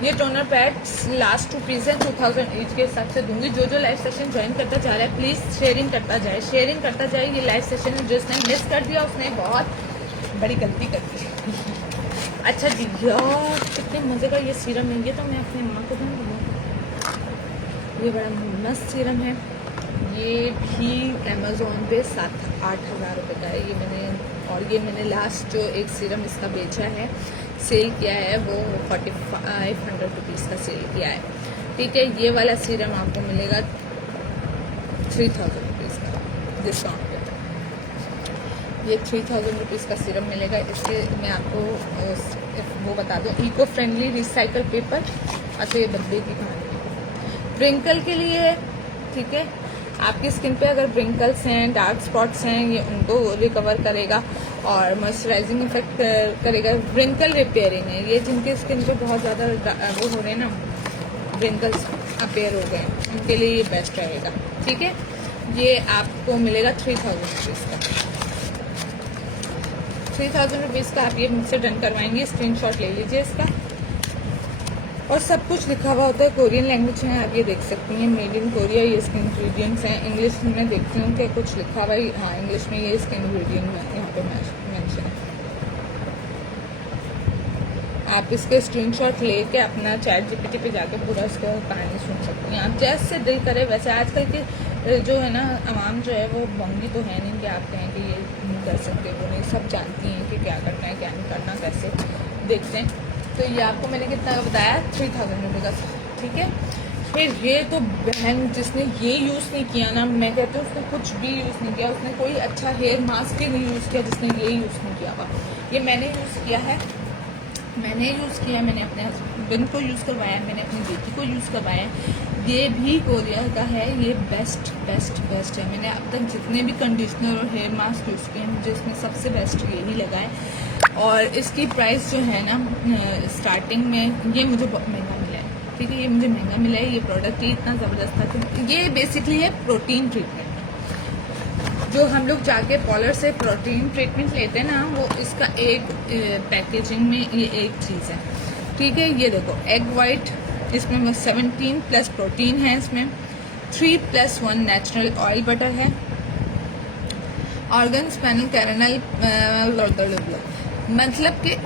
ये टोनर पैड लास्ट 2 पीस है, 2000 ईच के हिसाब से दूंगी। जो लाइव सेशन ज्वाइन करता जा रहा है प्लीज शेयरिंग करता जाए। ये लाइव सेशन जिसने मिस कर दिया उसने बहुत बड़ी गलती कर दी। अच्छा जी यार, कितने मजे का ये सीरम है, ये तो मैं अपनी माँ को दूंगी। ये बड़ा मस्त सीरम है, ये भी अमेजोन पे 7-8 हज़ार रुपये का है। ये मैंने लास्ट जो एक सीरम इसका बेचा है, सेल किया है, वो 4500 रुपीज़ का सेल किया है, ठीक है। ये वाला सीरम आपको मिलेगा 3000 रुपीज़ का डिस्काउंट पे। ये 3000 रुपीज़ का सीरम मिलेगा। इसके मैं आपको वो बता दूँ, इको फ्रेंडली रिसाइकल पेपर। अच्छा, ये डब्बे की कहानी ब्रिंकल के लिए, ठीक है। आपकी स्किन पे अगर ब्रिंकल्स हैं, डार्क स्पॉट्स हैं, ये उनको रिकवर करेगा और मॉइस्चराइजिंग इफेक्ट करेगा। ब्रिंकल रिपेयरिंग है ये, जिनके स्किन पे बहुत ज़्यादा वो हो रहे हैं ना, ब्रिंकल्स अपेयर हो गए, उनके लिए ये बेस्ट रहेगा, ठीक है। ये आपको मिलेगा 3000 रुपीज़ का। 3000 रुपीज़ का आप ये मुझसे डन करवाएंगे। स्क्रीनशॉट ले लीजिए इसका, और सब कुछ लिखा हुआ होता है, कोरियन लैंग्वेज में, आप ये देख सकती हैं, मेड इन कोरिया। ये इसके इंग्रेडिएंट्स हैं। इंग्लिश में देखती हूँ कि कुछ लिखा हुआ है, हाँ इंग्लिश में ये इसके इंग्रेडिएंट यहाँ पे मेंशन है। आप इसके स्क्रीनशॉट लेके अपना चैट जीपीटी पे जाके पूरा इसका कहानी सुन सकती हैं। आप जैसे दिल करे वैसे। आजकल के जो है ना आवाम जो है वो बंगी तो है नहीं कि आप कहें कि ये नहीं कर सकते, वो नहीं, सब जानती हैं कि क्या करना है क्या नहीं करना, कैसे देखते हैं। तो ये आपको मैंने कितना बताया, 3000 रुपये का, ठीक है। फिर ये तो बहन जिसने ये यूज़ नहीं किया ना, मैं कहती हूँ उसने कुछ भी यूज़ नहीं किया, उसने कोई अच्छा हेयर मास्क ही नहीं यूज़ किया जिसने ये यूज़ नहीं किया हुआ। ये मैंने यूज़ किया है, मैंने अपने हस्बैंड को यूज़ करवाया है, मैंने अपनी बेटी को यूज़ करवाया है। ये भी कोरिया का है, ये बेस्ट है। मैंने अब तक जितने भी कंडीशनर और हेयर मास्क यूज़ किए हैं, मुझे इसमें सबसे बेस्ट यही लगा है। और इसकी प्राइस जो है ना, स्टार्टिंग में ये मुझे बहुत महंगा मिला है, ठीक है। ये मुझे महंगा मिला है, ये प्रोडक्ट ही इतना ज़बरदस्त था कि ये बेसिकली है प्रोटीन ट्रीटमेंट। जो हम लोग जाके पॉलर से प्रोटीन ट्रीटमेंट लेते हैं ना, वो इसका एक पैकेजिंग में ये एक चीज़ है, ठीक है। ये देखो, एग वाइट, इसमें 17+ प्रोटीन है, इसमें 3+1 नेचुरल ऑयल बटर है, ऑर्गन स्पैनल कैरनल, मतलब कि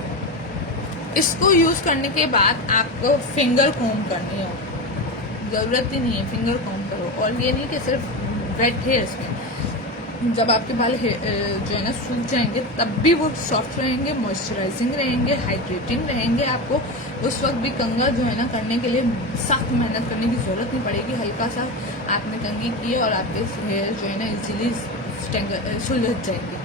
इसको यूज करने के बाद आपको फिंगर कॉम्ब करनी हो, जरूरत ही नहीं है फिंगर कॉम्ब करो। और ये नहीं कि सिर्फ वेट हेयर्स में, जब आपके बाल जो है ना सूख जाएंगे तब भी वो सॉफ्ट रहेंगे, मॉइस्चराइजिंग रहेंगे, हाइड्रेटिंग रहेंगे। आपको उस वक्त भी कंघा जो है ना करने के लिए सख्त मेहनत करने की जरूरत नहीं पड़ेगी। हल्का सा आपने कंघी की और आपके हेयर जो है ना इजीली सुलझ जाएंगे।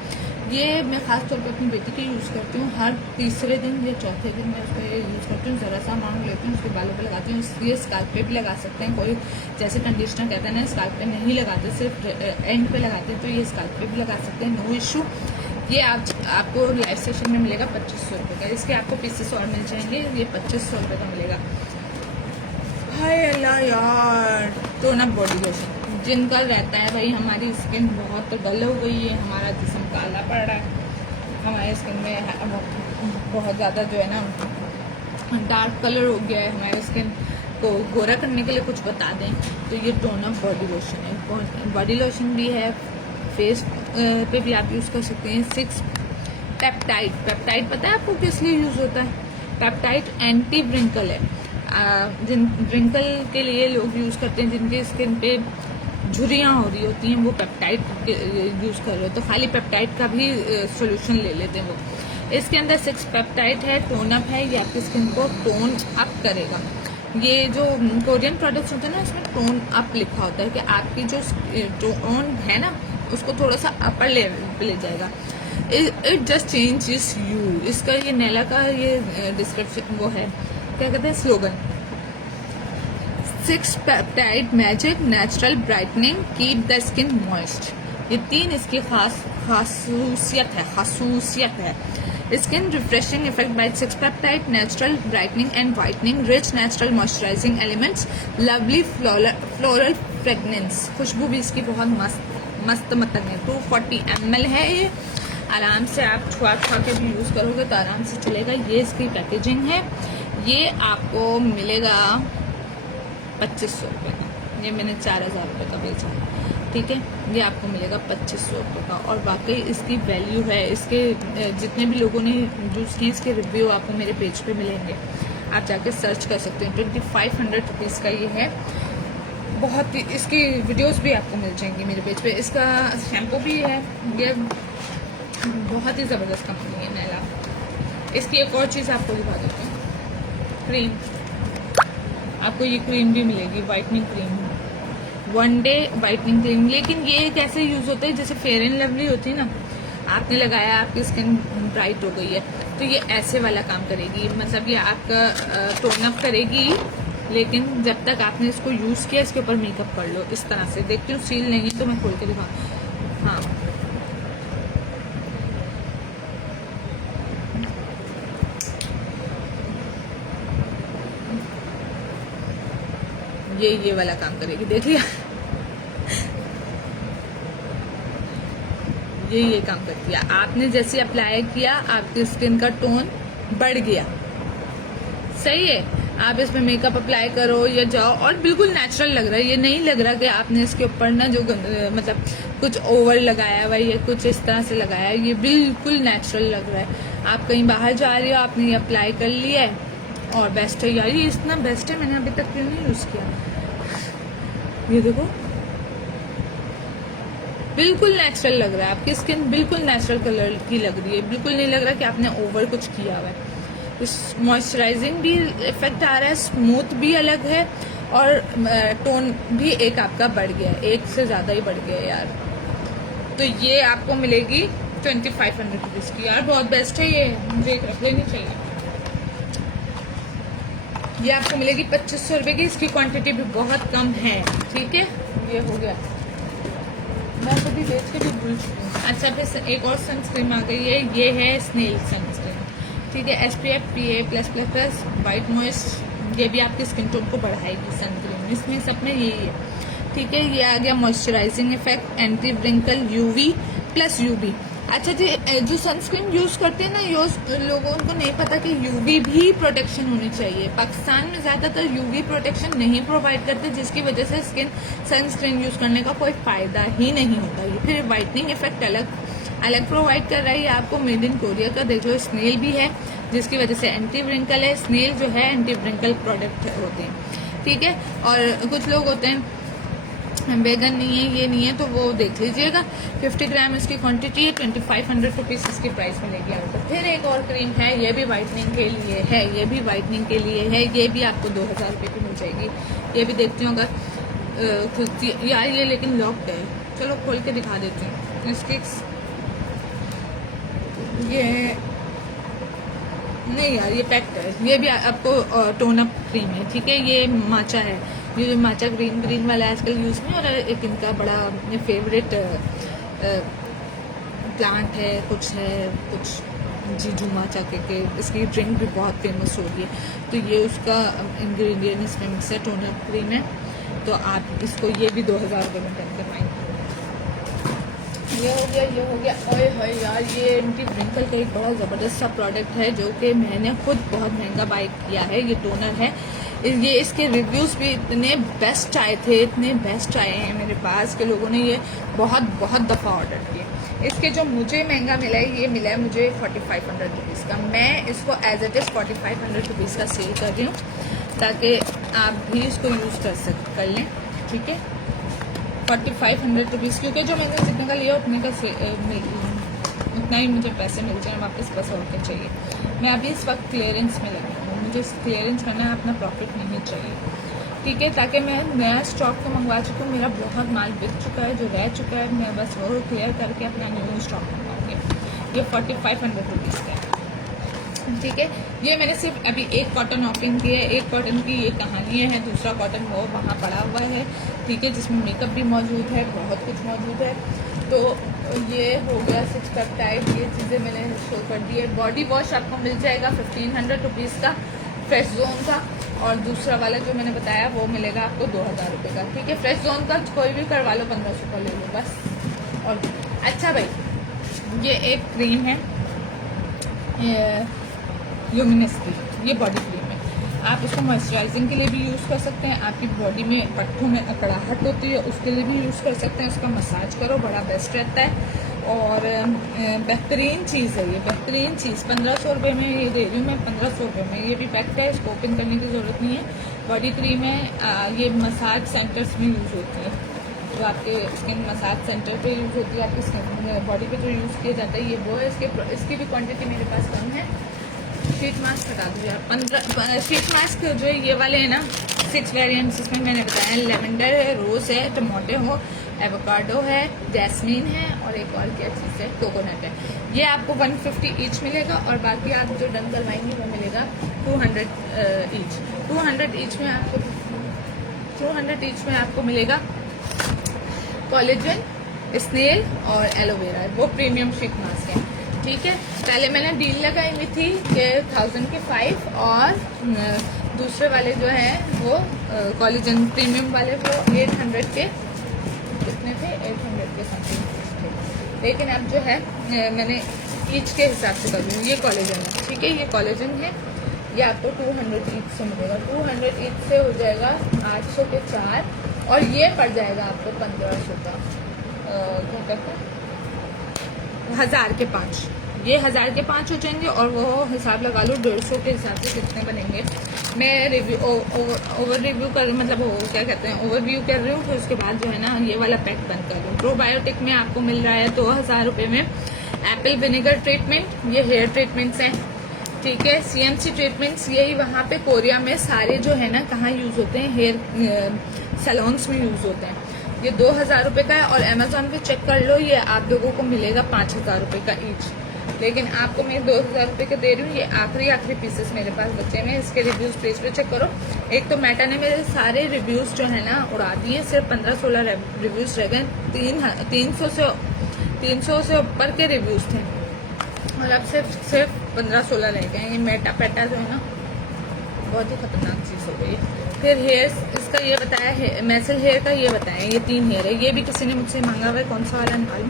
ये मैं खास तौर पे अपनी बेटी के यूज़ करती हूँ। हर तीसरे दिन या चौथे दिन मैं उसको यूज़ करती हूँ। ज़रा सा अमाउंट लेती हूँ, उसके बालों पे लगाती हूँ। ये स्काल्प पे भी लगा सकते हैं। कोई जैसे कंडीशनर कहता है ना, स्काल्प पे नहीं लगाते, सिर्फ एंड पे लगाते हैं, तो ये स्काल्प पे भी लगा सकते हैं, नो इशू। ये आपको लाइव सेशन में मिलेगा 2500 रुपये का। इसके आपको पीसेस और मिल जाएंगे। ये 2500 रुपये का मिलेगा। हाय अल्लाह यार। तो ना बॉडी लोशन जिनका रहता है भाई हमारी स्किन बहुत डल हो गई है, हमारा जिस्म काला पड़ रहा है, हमारे स्किन में बहुत ज़्यादा जो है ना डार्क कलर हो गया है, हमारे स्किन को गोरा करने के लिए कुछ बता दें तो ये टोन अप बॉडी लोशन है। बॉडी लोशन भी है, फेस पे भी आप यूज़ कर सकते हैं। 6 पेप्टाइड पता है आपको किस लिए यूज़ होता है? पेप्टाइड एंटी व्रिंकल है। जिन व्रिंकल के लिए लोग यूज़ करते हैं, जिनकी स्किन पे झुर्रियाँ हो रही होती हैं, वो पेप्टाइड यूज़ कर रहे हो तो खाली पेप्टाइड का भी सोल्यूशन ले लेते हैं वो। इसके अंदर 6 पेप्टाइड है, टोन अप है, ये आपकी स्किन को टोन अप करेगा। ये जो कोरियन प्रोडक्ट्स होते हैं ना, इसमें टोन अप लिखा होता है कि आपकी जो टोन है ना उसको थोड़ा सा अपर लेवल पे ले जाएगा। It just changes you. इसका ये नैला का ये डिस्क्रिप्शन वो है, क्या कहते हैं, slogan. 6 peptide magic natural brightening keep the skin moist. ये 3 इसकी खासूसियत है। Skin refreshing effect by 6 peptide natural brightening and whitening, rich natural moisturising elements, lovely floral fragrance. खुशबू भी इसकी बहुत मस्त मतंग है। 240 ml है ये। आराम से आप छुआ के भी यूज़ करोगे तो आराम से चलेगा। ये इसकी पैकेजिंग है। ये आपको मिलेगा 2500 रुपये का। ये मैंने 4000 रुपये का बेचा, ठीक है। ये आपको मिलेगा 2500 रुपये का और वाकई इसकी वैल्यू है। इसके जितने भी लोगों ने यूज़ किए इसके रिव्यू आपको मेरे पेज पे मिलेंगे, आप जाके सर्च कर सकते हैं। 2500 रुपीज़ का ये है। बहुत ही इसकी वीडियोस भी आपको मिल जाएंगी मेरे पेज पे। इसका शैम्पू भी है। ये बहुत ही ज़बरदस्त कंपनी है नैला। इसकी एक और चीज़ आपको दिखा देती हूँ, क्रीम। आपको ये क्रीम भी मिलेगी, whitening cream, 1 day whitening cream. लेकिन ये कैसे यूज़ होता है, जैसे फेयर एंड लवली होती है ना, आपने लगाया, आपकी स्किन ब्राइट हो गई है, तो ये ऐसे वाला काम करेगी। मतलब ये आपका टोन अप करेगी, लेकिन जब तक आपने इसको यूज़ किया इसके ऊपर मेकअप कर लो। इस तरह से देखती हूँ, सील नहीं तो मैं खोल के दिखाऊँ। हाँ, ये वाला काम करेगी, देख लिया। ये काम करती है। आपने जैसे अप्लाई किया आपकी स्किन का टोन बढ़ गया, सही है। आप इसमें मेकअप अप्लाई करो या जाओ और बिल्कुल नेचुरल लग रहा है। ये नहीं लग रहा कि आपने इसके ऊपर ना जो मतलब कुछ ओवर लगाया हुआ या कुछ इस तरह से लगाया है। ये बिल्कुल नेचुरल लग रहा है। आप कहीं बाहर जा रही हो, आपने ये अप्लाई कर लिया है और बेस्ट है यार। ये इतना बेस्ट है, मैंने अभी तक क्यों नहीं यूज़ किया। ये देखो, बिल्कुल नेचुरल लग रहा है। आपकी स्किन बिल्कुल नेचुरल कलर की लग रही है। बिल्कुल नहीं लग रहा कि आपने ओवर कुछ किया हुआ है। मॉइस्चराइजिंग भी इफेक्ट आ रहा है, स्मूथ भी अलग है और टोन भी एक आपका बढ़ गया है, एक से ज़्यादा ही बढ़ गया है यार। तो ये आपको मिलेगी 2500 रुपीज़ की। यार बहुत बेस्ट है ये, मुझे एक रख लेनी चाहिए। ये आपको मिलेगी 2500 रुपये की। इसकी क्वांटिटी भी बहुत कम है, ठीक है। ये हो गया, मैं कभी बेच के भी भूल चुकी हूँ। अच्छा, फिर एक और सनस्क्रीन आ गई है। ये है स्नेल सनस्क्रीन, ठीक है। SPF PA+++ white moist. ये भी आपकी स्किन टोन को बढ़ाएगी सनस्क्रीन। इसमें सब में यही है, ठीक है। ये आ गया moisturising effect, anti wrinkle, UV+UV। अच्छा जी, जो सनस्क्रीन यूज करते हैं ना, लोगों को नहीं पता कि यूवी भी प्रोटेक्शन होनी चाहिए। पाकिस्तान में ज्यादातर यूवी प्रोटेक्शन नहीं प्रोवाइड करते, जिसकी वजह से स्किन सनस्क्रीन यूज करने का कोई फायदा ही नहीं होता। ये फिर वाइटनिंग इफेक्ट अलग प्रोवाइड कर रही है आपको। मेड इन कोरिया का देख लो, स्नेल भी है जिसकी वजह से एंटी व्रिंकल है। स्नेल जो है एंटी व्रिंकल प्रोडक्ट होते हैं, ठीक है। और कुछ लोग होते हैं वेगन नहीं है, ये नहीं है, तो वो देख लीजिएगा। 50 ग्राम इसकी क्वांटिटी है, 2500 रुपीज़ इसकी प्राइस मिलेगी आपको। फिर एक और क्रीम है, ये भी वाइटनिंग के लिए है, ये भी वाइटनिंग के लिए है, ये भी आपको 2000 रुपये की मिल जाएगी। ये भी देखती हूँ अगर खुलती यार, ये लेकिन लॉक्ड है। चलो खोल के दिखा देती हूँ इसकी। ये नहीं यार, ये पैक्ड है। ये भी आपको टोन अप क्रीम है, ठीक है। ये माचा है, ये जो माचा ग्रीन वाला आजकल यूज में, और एक इनका बड़ा फेवरेट प्लांट है, कुछ जीजू माचा के इसकी ड्रिंक भी बहुत फेमस हो गई है। तो ये उसका इंग्रेडिएंट इसमें मिक्स है, टोन अप क्रीम है। तो आप इसको ये भी 2000 रुपये में डन करवाएंगे। ये हो गया। ओए होए यार, ये एंटी व्रिंकल का एक बड़ा ज़बरदस्त सा प्रोडक्ट है जो कि मैंने खुद बहुत महंगा बाय किया है। ये टोनर है, ये इसके रिव्यूज़ भी इतने बेस्ट आए थे, इतने बेस्ट आए हैं मेरे पास के लोगों ने ये बहुत दफ़ा ऑर्डर किए। इसके जो मुझे महंगा मिला है, ये मिला है मुझे 4500 रुपीज़ का। मैं इसको एज इट इज़ 4500 रुपीज़ का सेल कर रही हूँ ताकि आप भी इसको यूज़ कर लें, ठीक है। 4500 रुपीज़, क्योंकि जो मैंने जितने का लिया उतना ही मुझे पैसे मिल जाए वापस, बस और क्या चाहिए। मैं अभी इस वक्त क्लियरेंस में लगी हूँ, मुझे क्लियरेंस करना है, अपना प्रॉफिट नहीं चाहिए, ठीक है। ताकि मैं नया स्टॉक तो मंगवा चुकी हूँ, मेरा बहुत माल बिक चुका है, जो रह चुका है मैं बस वो क्लियर करके अपना न्यू स्टॉक मंगवाऊँगी। ये 4500 रुपीज़ का है, ठीक है। ये मैंने सिर्फ अभी एक कॉटन ओपन किया है। एक कॉटन की ये कहानियाँ हैं, दूसरा कॉटन वो वहाँ पड़ा हुआ है, ठीक है, जिसमें मेकअप भी मौजूद है, बहुत कुछ मौजूद है। तो ये हो गया 6 पेप्टाइड, ये चीज़ें मैंने शो कर दी है। बॉडी वॉश आपको मिल जाएगा 1500 रुपीज़ का, फ्रेश जोन का। और दूसरा वाला जो मैंने बताया वो मिलेगा आपको 2000 रुपये का, ठीक है। फ्रेश जोन का कोई भी करवा लो, 1500 का ले लो बस। और अच्छा भाई, ये एक क्रीम है ल्यूमिनस की, ये बॉडी क्रीम है। आप इसको मॉइस्चराइजिंग के लिए भी यूज़ कर सकते हैं, आपकी बॉडी में पट्टों में अकड़ाहट होती है उसके लिए भी यूज़ कर सकते हैं। उसका मसाज करो, बड़ा बेस्ट रहता है। और बेहतरीन चीज़ है ये, बेहतरीन चीज़। 1500 रुपये में ये दे रही हूँ मैं, 1500 रुपये में। ये भी पैक्ड है, इसको ओपन करने की ज़रूरत नहीं है। बॉडी क्रीम है, ये मसाज सेंटर्स में यूज़ होती है, जो आपके स्किन मसाज सेंटर पे यूज़ होती है, आपकी स्किन बॉडी पे जो यूज़ किया जाता है, ये वो है। इसकी भी क्वांटिटी मेरे पास कम है। शीट मास्क हटा दो यार, 15 शीट मास्क जो है ये वाले हैं ना, 6 वेरिएंट्स इसमें मैंने बताया। लेवेंडर है, रोज़ है, टमाटो हो, एवोकाडो है, जैस्मीन है, और एक और क्या चीज़ है, कोकोनट है। ये आपको 150 ईच मिलेगा, और बाकी आप जो डन करवाएंगे वो मिलेगा 200 ईच। 200 ईच में आपको 200 ईच में आपको मिलेगा कोलेजन, स्नेल और एलोवेरा, वो प्रीमियम शीट मास्क है, ठीक है। पहले मैंने डील लगाई हुई थी कि 1000 के 5, और दूसरे वाले जो हैं वो कोलेजन प्रीमियम वाले वो 800 के, कितने थे, 800 के समथिंग थे। लेकिन अब जो है मैंने ईच के हिसाब से कर रही हूँ। ये कोलेजन है, ठीक है, ये कोलेजन है, ये आपको 200 ईच से मिलेगा। 200 ईच से हो जाएगा 800 के 4, और ये पड़ जाएगा आपको 1500 का, क्या कहते हैं, 1000 के 5। ये 1000 के 5 हो जाएंगे, और वो हिसाब लगा लो 150 के हिसाब से कितने बनेंगे। मैं रिव्यू ओवर रिव्यू कर, मतलब वो क्या कहते हैं, ओवरव्यू कर रही हूँ। फिर उसके बाद जो है ना, ये वाला पैक बंद कर रही हूँ। प्रोबायोटिक में आपको मिल रहा है 2000 रुपये में एप्पल विनेगर ट्रीटमेंट, ये हेयर ट्रीटमेंट्स हैं, ठीक है। CMC ट्रीटमेंट्स, यही वहाँ पे कोरिया में सारे जो है ना, कहाँ यूज़ होते हैं, हेयर सैलून्स में यूज़ होते हैं। ये 2000 रुपये का है, और अमेजोन पे चेक कर लो, ये आप लोगों को मिलेगा 5000 रुपये का ईच। लेकिन आपको मैं 2000 रुपये के दे रही हूँ। ये आखिरी पीसेस मेरे पास बचे हैं। इसके रिव्यूज़ पेज पे चेक करो। एक तो मेटा ने मेरे सारे रिव्यूज़ जो है ना उड़ा दिए, सिर्फ 15-16 रिव्यूज़ रह गए। 300 से ऊपर के रिव्यूज़ थे, और अब सिर्फ 15-16 रह गए। ये मेटा पेटा जो है ना, बहुत ही खतरनाक चीज़ हो गई है। फिर हेयर इसका ये बताया है, मैसल हेयर का ये बताया, ये 3 हेयर है। ये भी किसी ने मुझसे मांगा हुआ है, कौन सा वाला निकालूं,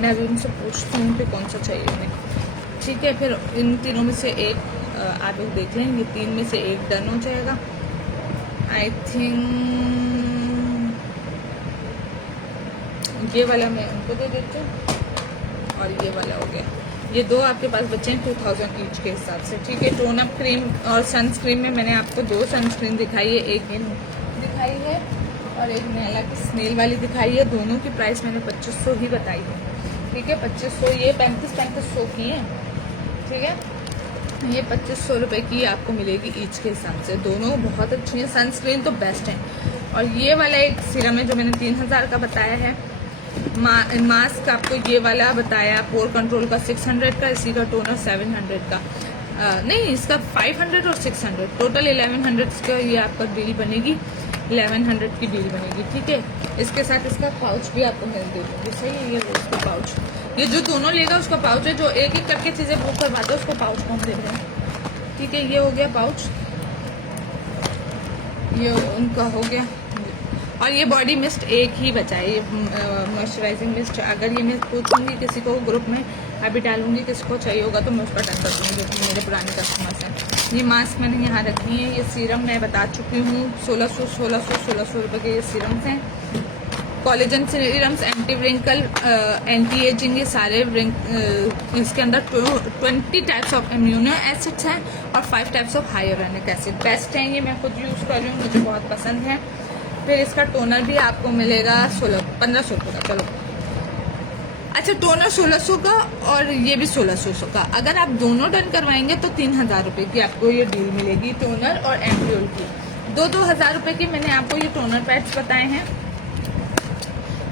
मैं अभी उनसे पूछती हूँ कि कौन सा चाहिए उन्हें। ठीक है, फिर इन तीनों में से एक आप लोग देख लें, ये 3 में से एक डन हो जाएगा आई थिंक। ये वाला मैं उनको दे देती हूँ और ये वाला हो गया। ये 2 आपके पास बचे हैं 2000 ईच के हिसाब से। ठीक है, टोन अप क्रीम और सनस्क्रीन में मैंने आपको 2 सनस्क्रीन दिखाई है, एक ये दिखाई है और एक नैला की स्नेल वाली दिखाई है। दोनों की प्राइस मैंने 2500 ही बताई है। ठीक है, 2500, ये 3500 की है। ठीक है, ये 2500 रुपये की आपको मिलेगी ईच के हिसाब से। दोनों बहुत अच्छी हैं, सनस्क्रीन तो बेस्ट है। और ये वाला एक सीरम है जो मैंने 3000 का बताया है। मास्क आपको ये वाला बताया पोर कंट्रोल का 600 का, इसी का टोनर 700 का, नहीं इसका 500 और 600 टोटल 1100 का ये आपका डील बनेगी, 1100 की डील बनेगी। ठीक है, इसके साथ इसका पाउच भी आपको मिल देगी। सही है, ये उसका पाउच, ये जो दोनों लेगा उसका पाउच है, जो एक एक करके चीज़ें बुक करवाते हैं उसको पाउच कम दे रहे हैं। ठीक है, ये हो गया पाउच, ये उनका हो गया। और ये बॉडी मिस्ट एक ही बचा है, ये मॉइस्चराइजिंग मिस्ट। अगर ये मैं पूछूंगी किसी को ग्रुप में अभी डालूंगी, किसी को चाहिए होगा तो मैं उसका डन कर दूँगी, जो मेरे पुराने कस्टमर्स हैं। ये मास्क मैंने यहाँ रखी है। ये सीरम मैं बता चुकी हूँ, 1600 रुपये के ये सीरम्स हैं। Collagen serums, anti wrinkle, anti ageing, ये सारे इसके अंदर 20 टाइप्स ऑफ इम्यूनो एसिड्स हैं और 5 types of hyaluronic acid. Best हैं ये, मैं खुद यूज़ कर रही हूँ, मुझे बहुत पसंद है। फिर इसका टोनर भी आपको मिलेगा 1500 रुपये का। चलो अच्छा, टोनर 1600 का और ये भी 1600 का। अगर आप दोनों डन करवाएंगे तो 3000 रुपये की आपको ये डील मिलेगी, टोनर और एम्प्योल की। 2-2000 रुपये की मैंने आपको ये टोनर पैड्स बताए हैं।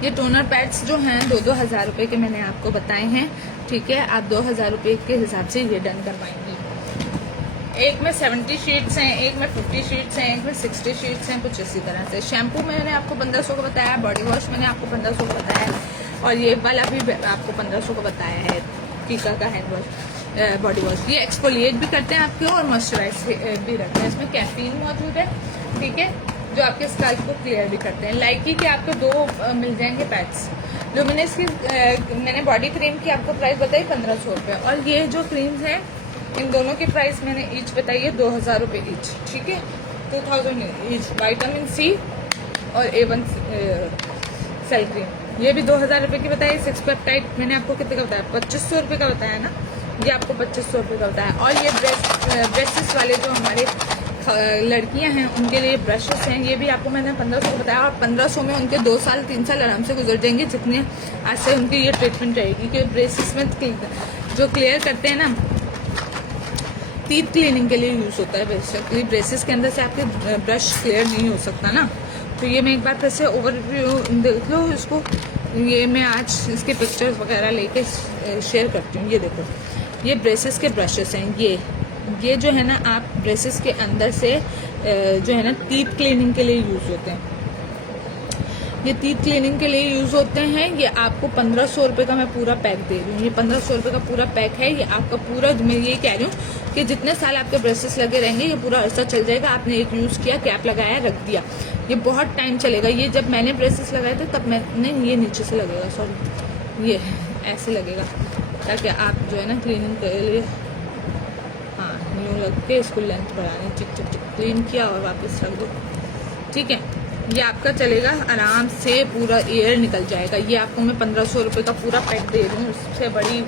ये टोनर पैड्स जो हैं 2-2000 रुपये के मैंने आपको बताए हैं। ठीक है, आप 2000 रुपये के हिसाब से ये डन करवाएंगी। एक में 70 शीट्स हैं, एक में 50 शीट्स हैं, एक में 60 शीट्स हैं, कुछ इसी तरह से। शैम्पू मैंने आपको 1500 का बताया, बॉडी वॉश मैंने आपको 1500 का बताया और ये वाला भी आपको 1500 का बताया है, टीका का हैंड वॉश, बॉडी वॉश। ये एक्सफोलिएट भी करते हैं आपके और मॉइस्चराइज भी रखते हैं। इसमें कैफीन मौजूद है। ठीक है, जो आपके स्कैल्प को क्लियर भी करते हैं। लाइकी के आपको 2 मिल जाएंगे पैड्स। लुमिनस की मैंने बॉडी क्रीम की आपको प्राइस बताई 1500 रुपये और ये जो क्रीम्स हैं इन दोनों की प्राइस मैंने ईच बताई है 2000 रुपये ईच। ठीक है, 2000 ईच। विटामिन सी और A1 सेल क्रीम, ये भी 2000 रुपये की बताई। 6 पेप्टाइड मैंने आपको कितने का बताया, 2500 रुपये का बताया ना, ये आपको 2500 रुपये का बताया। और ये ब्रेसेस वाले जो हमारे लड़कियां हैं उनके लिए ब्रशेस हैं, ये भी आपको मैंने 1500 को बताया। और 1500 में उनके 2 साल 3 साल आराम से गुजर जाएंगे, जितने आज से उनकी ये ट्रीटमेंट रहेगी। कि ब्रेसेस में जो क्लियर करते हैं ना, टीथ क्लीनिंग के लिए यूज़ होता है बेसिकली। ब्रेसेस के अंदर से आपके ब्रश क्लियर नहीं हो सकता ना, तो ये मैं एक बार फिर से ओवरव्यू देख लो इसको। ये मैं आज इसके पिक्चर्स वगैरह लेके शेयर करती हूँ। ये देखो, ये ब्रेसेस के ब्रशेस हैं। ये जो है ना, आप ब्रेसेस के अंदर से जो है ना टीथ क्लीनिंग के लिए यूज़ होते हैं। ये टीथ क्लीनिंग के लिए यूज़ होते हैं। ये आपको 1500 रुपये का मैं पूरा पैक दे रही हूँ। ये 1500 रुपये का पूरा पैक है। ये आपका पूरा, मैं ये कह रही हूँ कि जितने साल आपके ब्रशेस लगे रहेंगे ये पूरा अरसा चल जाएगा। आपने एक यूज़ किया, कैप लगाया, रख दिया, ये बहुत टाइम चलेगा। ये जब मैंने ब्रशेस लगाए थे तब मैंने, ये नीचे से लगेगा, सॉरी ये ऐसे लगेगा, ताकि आप जो है ना क्लीनिंग के लिए, हाँ यूँ लग के इसको लेंथ बढ़ानी, चिक चिक चिक क्लीन किया और वापस रख दो। ठीक है, ये आपका चलेगा आराम से, पूरा एयर निकल जाएगा। ये आपको मैं 1500 रुपये का पूरा पैक दे रही हूँ, उससे बड़ी।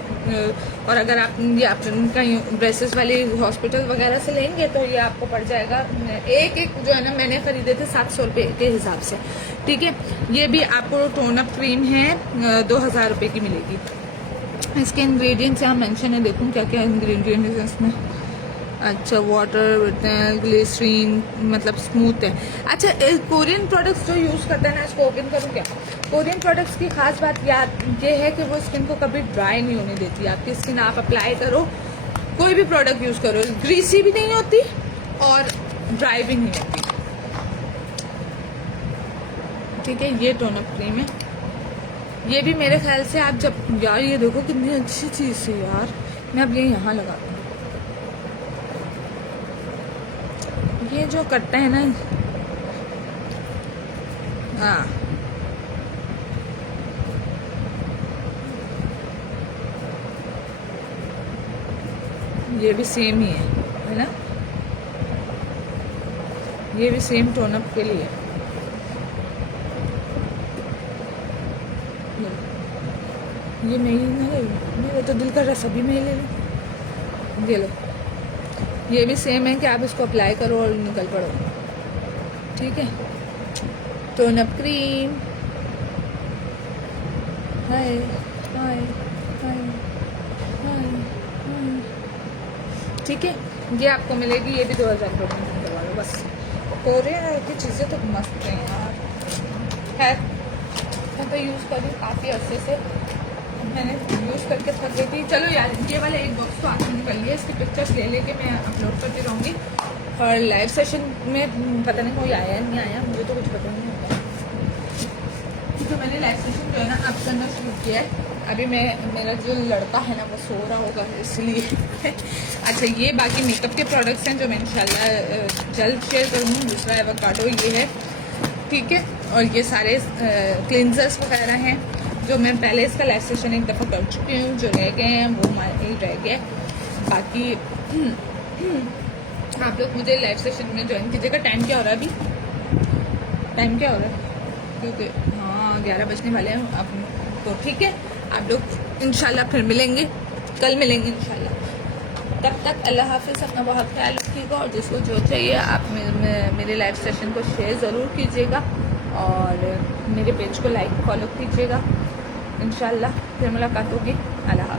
और अगर आप ये कहीं ब्रेसेस वाले हॉस्पिटल वगैरह से लेंगे तो ये आपको पड़ जाएगा एक जो है ना, मैंने खरीदे थे 700 रुपये के हिसाब से। ठीक है, ये भी आपको टोन अप क्रीम है 2000 रुपये की मिलेगी। इसके इंग्रेडिएंट्स यहाँ मेंशन है, देखूँ क्या क्या इंग्रेडिएंट है इसमें। अच्छा, वाटर, ग्लिसरीन, मतलब स्मूथ है। अच्छा, कोरियन प्रोडक्ट्स जो यूज़ करते हैं ना, इसको ओपन करूँ क्या? कोरियन प्रोडक्ट्स की खास बात ये है कि वो स्किन को कभी ड्राई नहीं होने देती। आपकी स्किन आप अप्लाई करो, कोई भी प्रोडक्ट यूज़ करो, ग्रीसी भी नहीं होती और ड्राई भी नहीं होती। ठीक है, ये टोन अप क्रीम है। ये भी मेरे ख्याल से आप जब, यार ये देखो कितनी अच्छी चीज़ है यार। मैं अब ये यहाँ लगा दूँ, ये जो कट्टा है ना, हाँ ये भी सेम ही है ना, ये भी सेम टोन अप के लिए। ये मैं ही ना ले लूँ, मेरा तो दिल कर रहा सभी मैं ही ले लूँ। ये लो, ये भी सेम है कि आप इसको अप्लाई करो और निकल पड़ो। ठीक है, टोन अप क्रीम। हाय हाय हाय हाय। ठीक है, ये आपको मिलेगी, ये भी 2000 रुपये में करवा लो बस। कोरियन की चीज़ें तो मस्त हैं यार। खैर मैं तो यूज़ कर रही हूँ काफ़ी अर्से से, मैंने यूज़ करके थक गई थी। चलो यार, ये वाला एक बॉक्स तो आखिर निकल लिया, इसकी पिक्चर्स ले लेके मैं अपलोड करती रहूँगी। और लाइव सेशन में पता नहीं कोई आया नहीं आया, मुझे तो कुछ पता नहीं होता, क्योंकि मैंने लाइव सेशन जो है ना अब करना शुरू किया है। अभी मेरा जो लड़का है ना वो सो रहा होगा इसलिए। अच्छा, ये बाकी मेकअप के प्रोडक्ट्स हैं जो मैं इंशाल्लाह जल्द शेयर करूँगी। दूसरा एवोकाडो ये है, ठीक है। और ये सारे क्लिनजर्स वगैरह हैं जो मैं पहले इसका लाइव सेशन एक दफ़ा कर चुकी हूँ, जो रह गए हैं वो हमारे रह गए। बाकी आप लोग मुझे लाइव सेशन में ज्वाइन कीजिएगा। टाइम क्या हो रहा है अभी? टाइम क्या हो रहा है? क्योंकि हाँ 11 बजने वाले हैं अब तो। ठीक है, आप लोग इंशाल्लाह फिर मिलेंगे, कल मिलेंगे इंशाल्लाह। तब तक अल्लाह हाफिज़, अपना बहुत ख्याल रखिएगा। और जिसको जो चाहिए आप मेरे लाइव सेशन को शेयर ज़रूर कीजिएगा और मेरे पेज को लाइक फॉलो कीजिएगा। इंशाल्लाह फिर मुलाकात होगी। अल्लाह हाफ़िज़।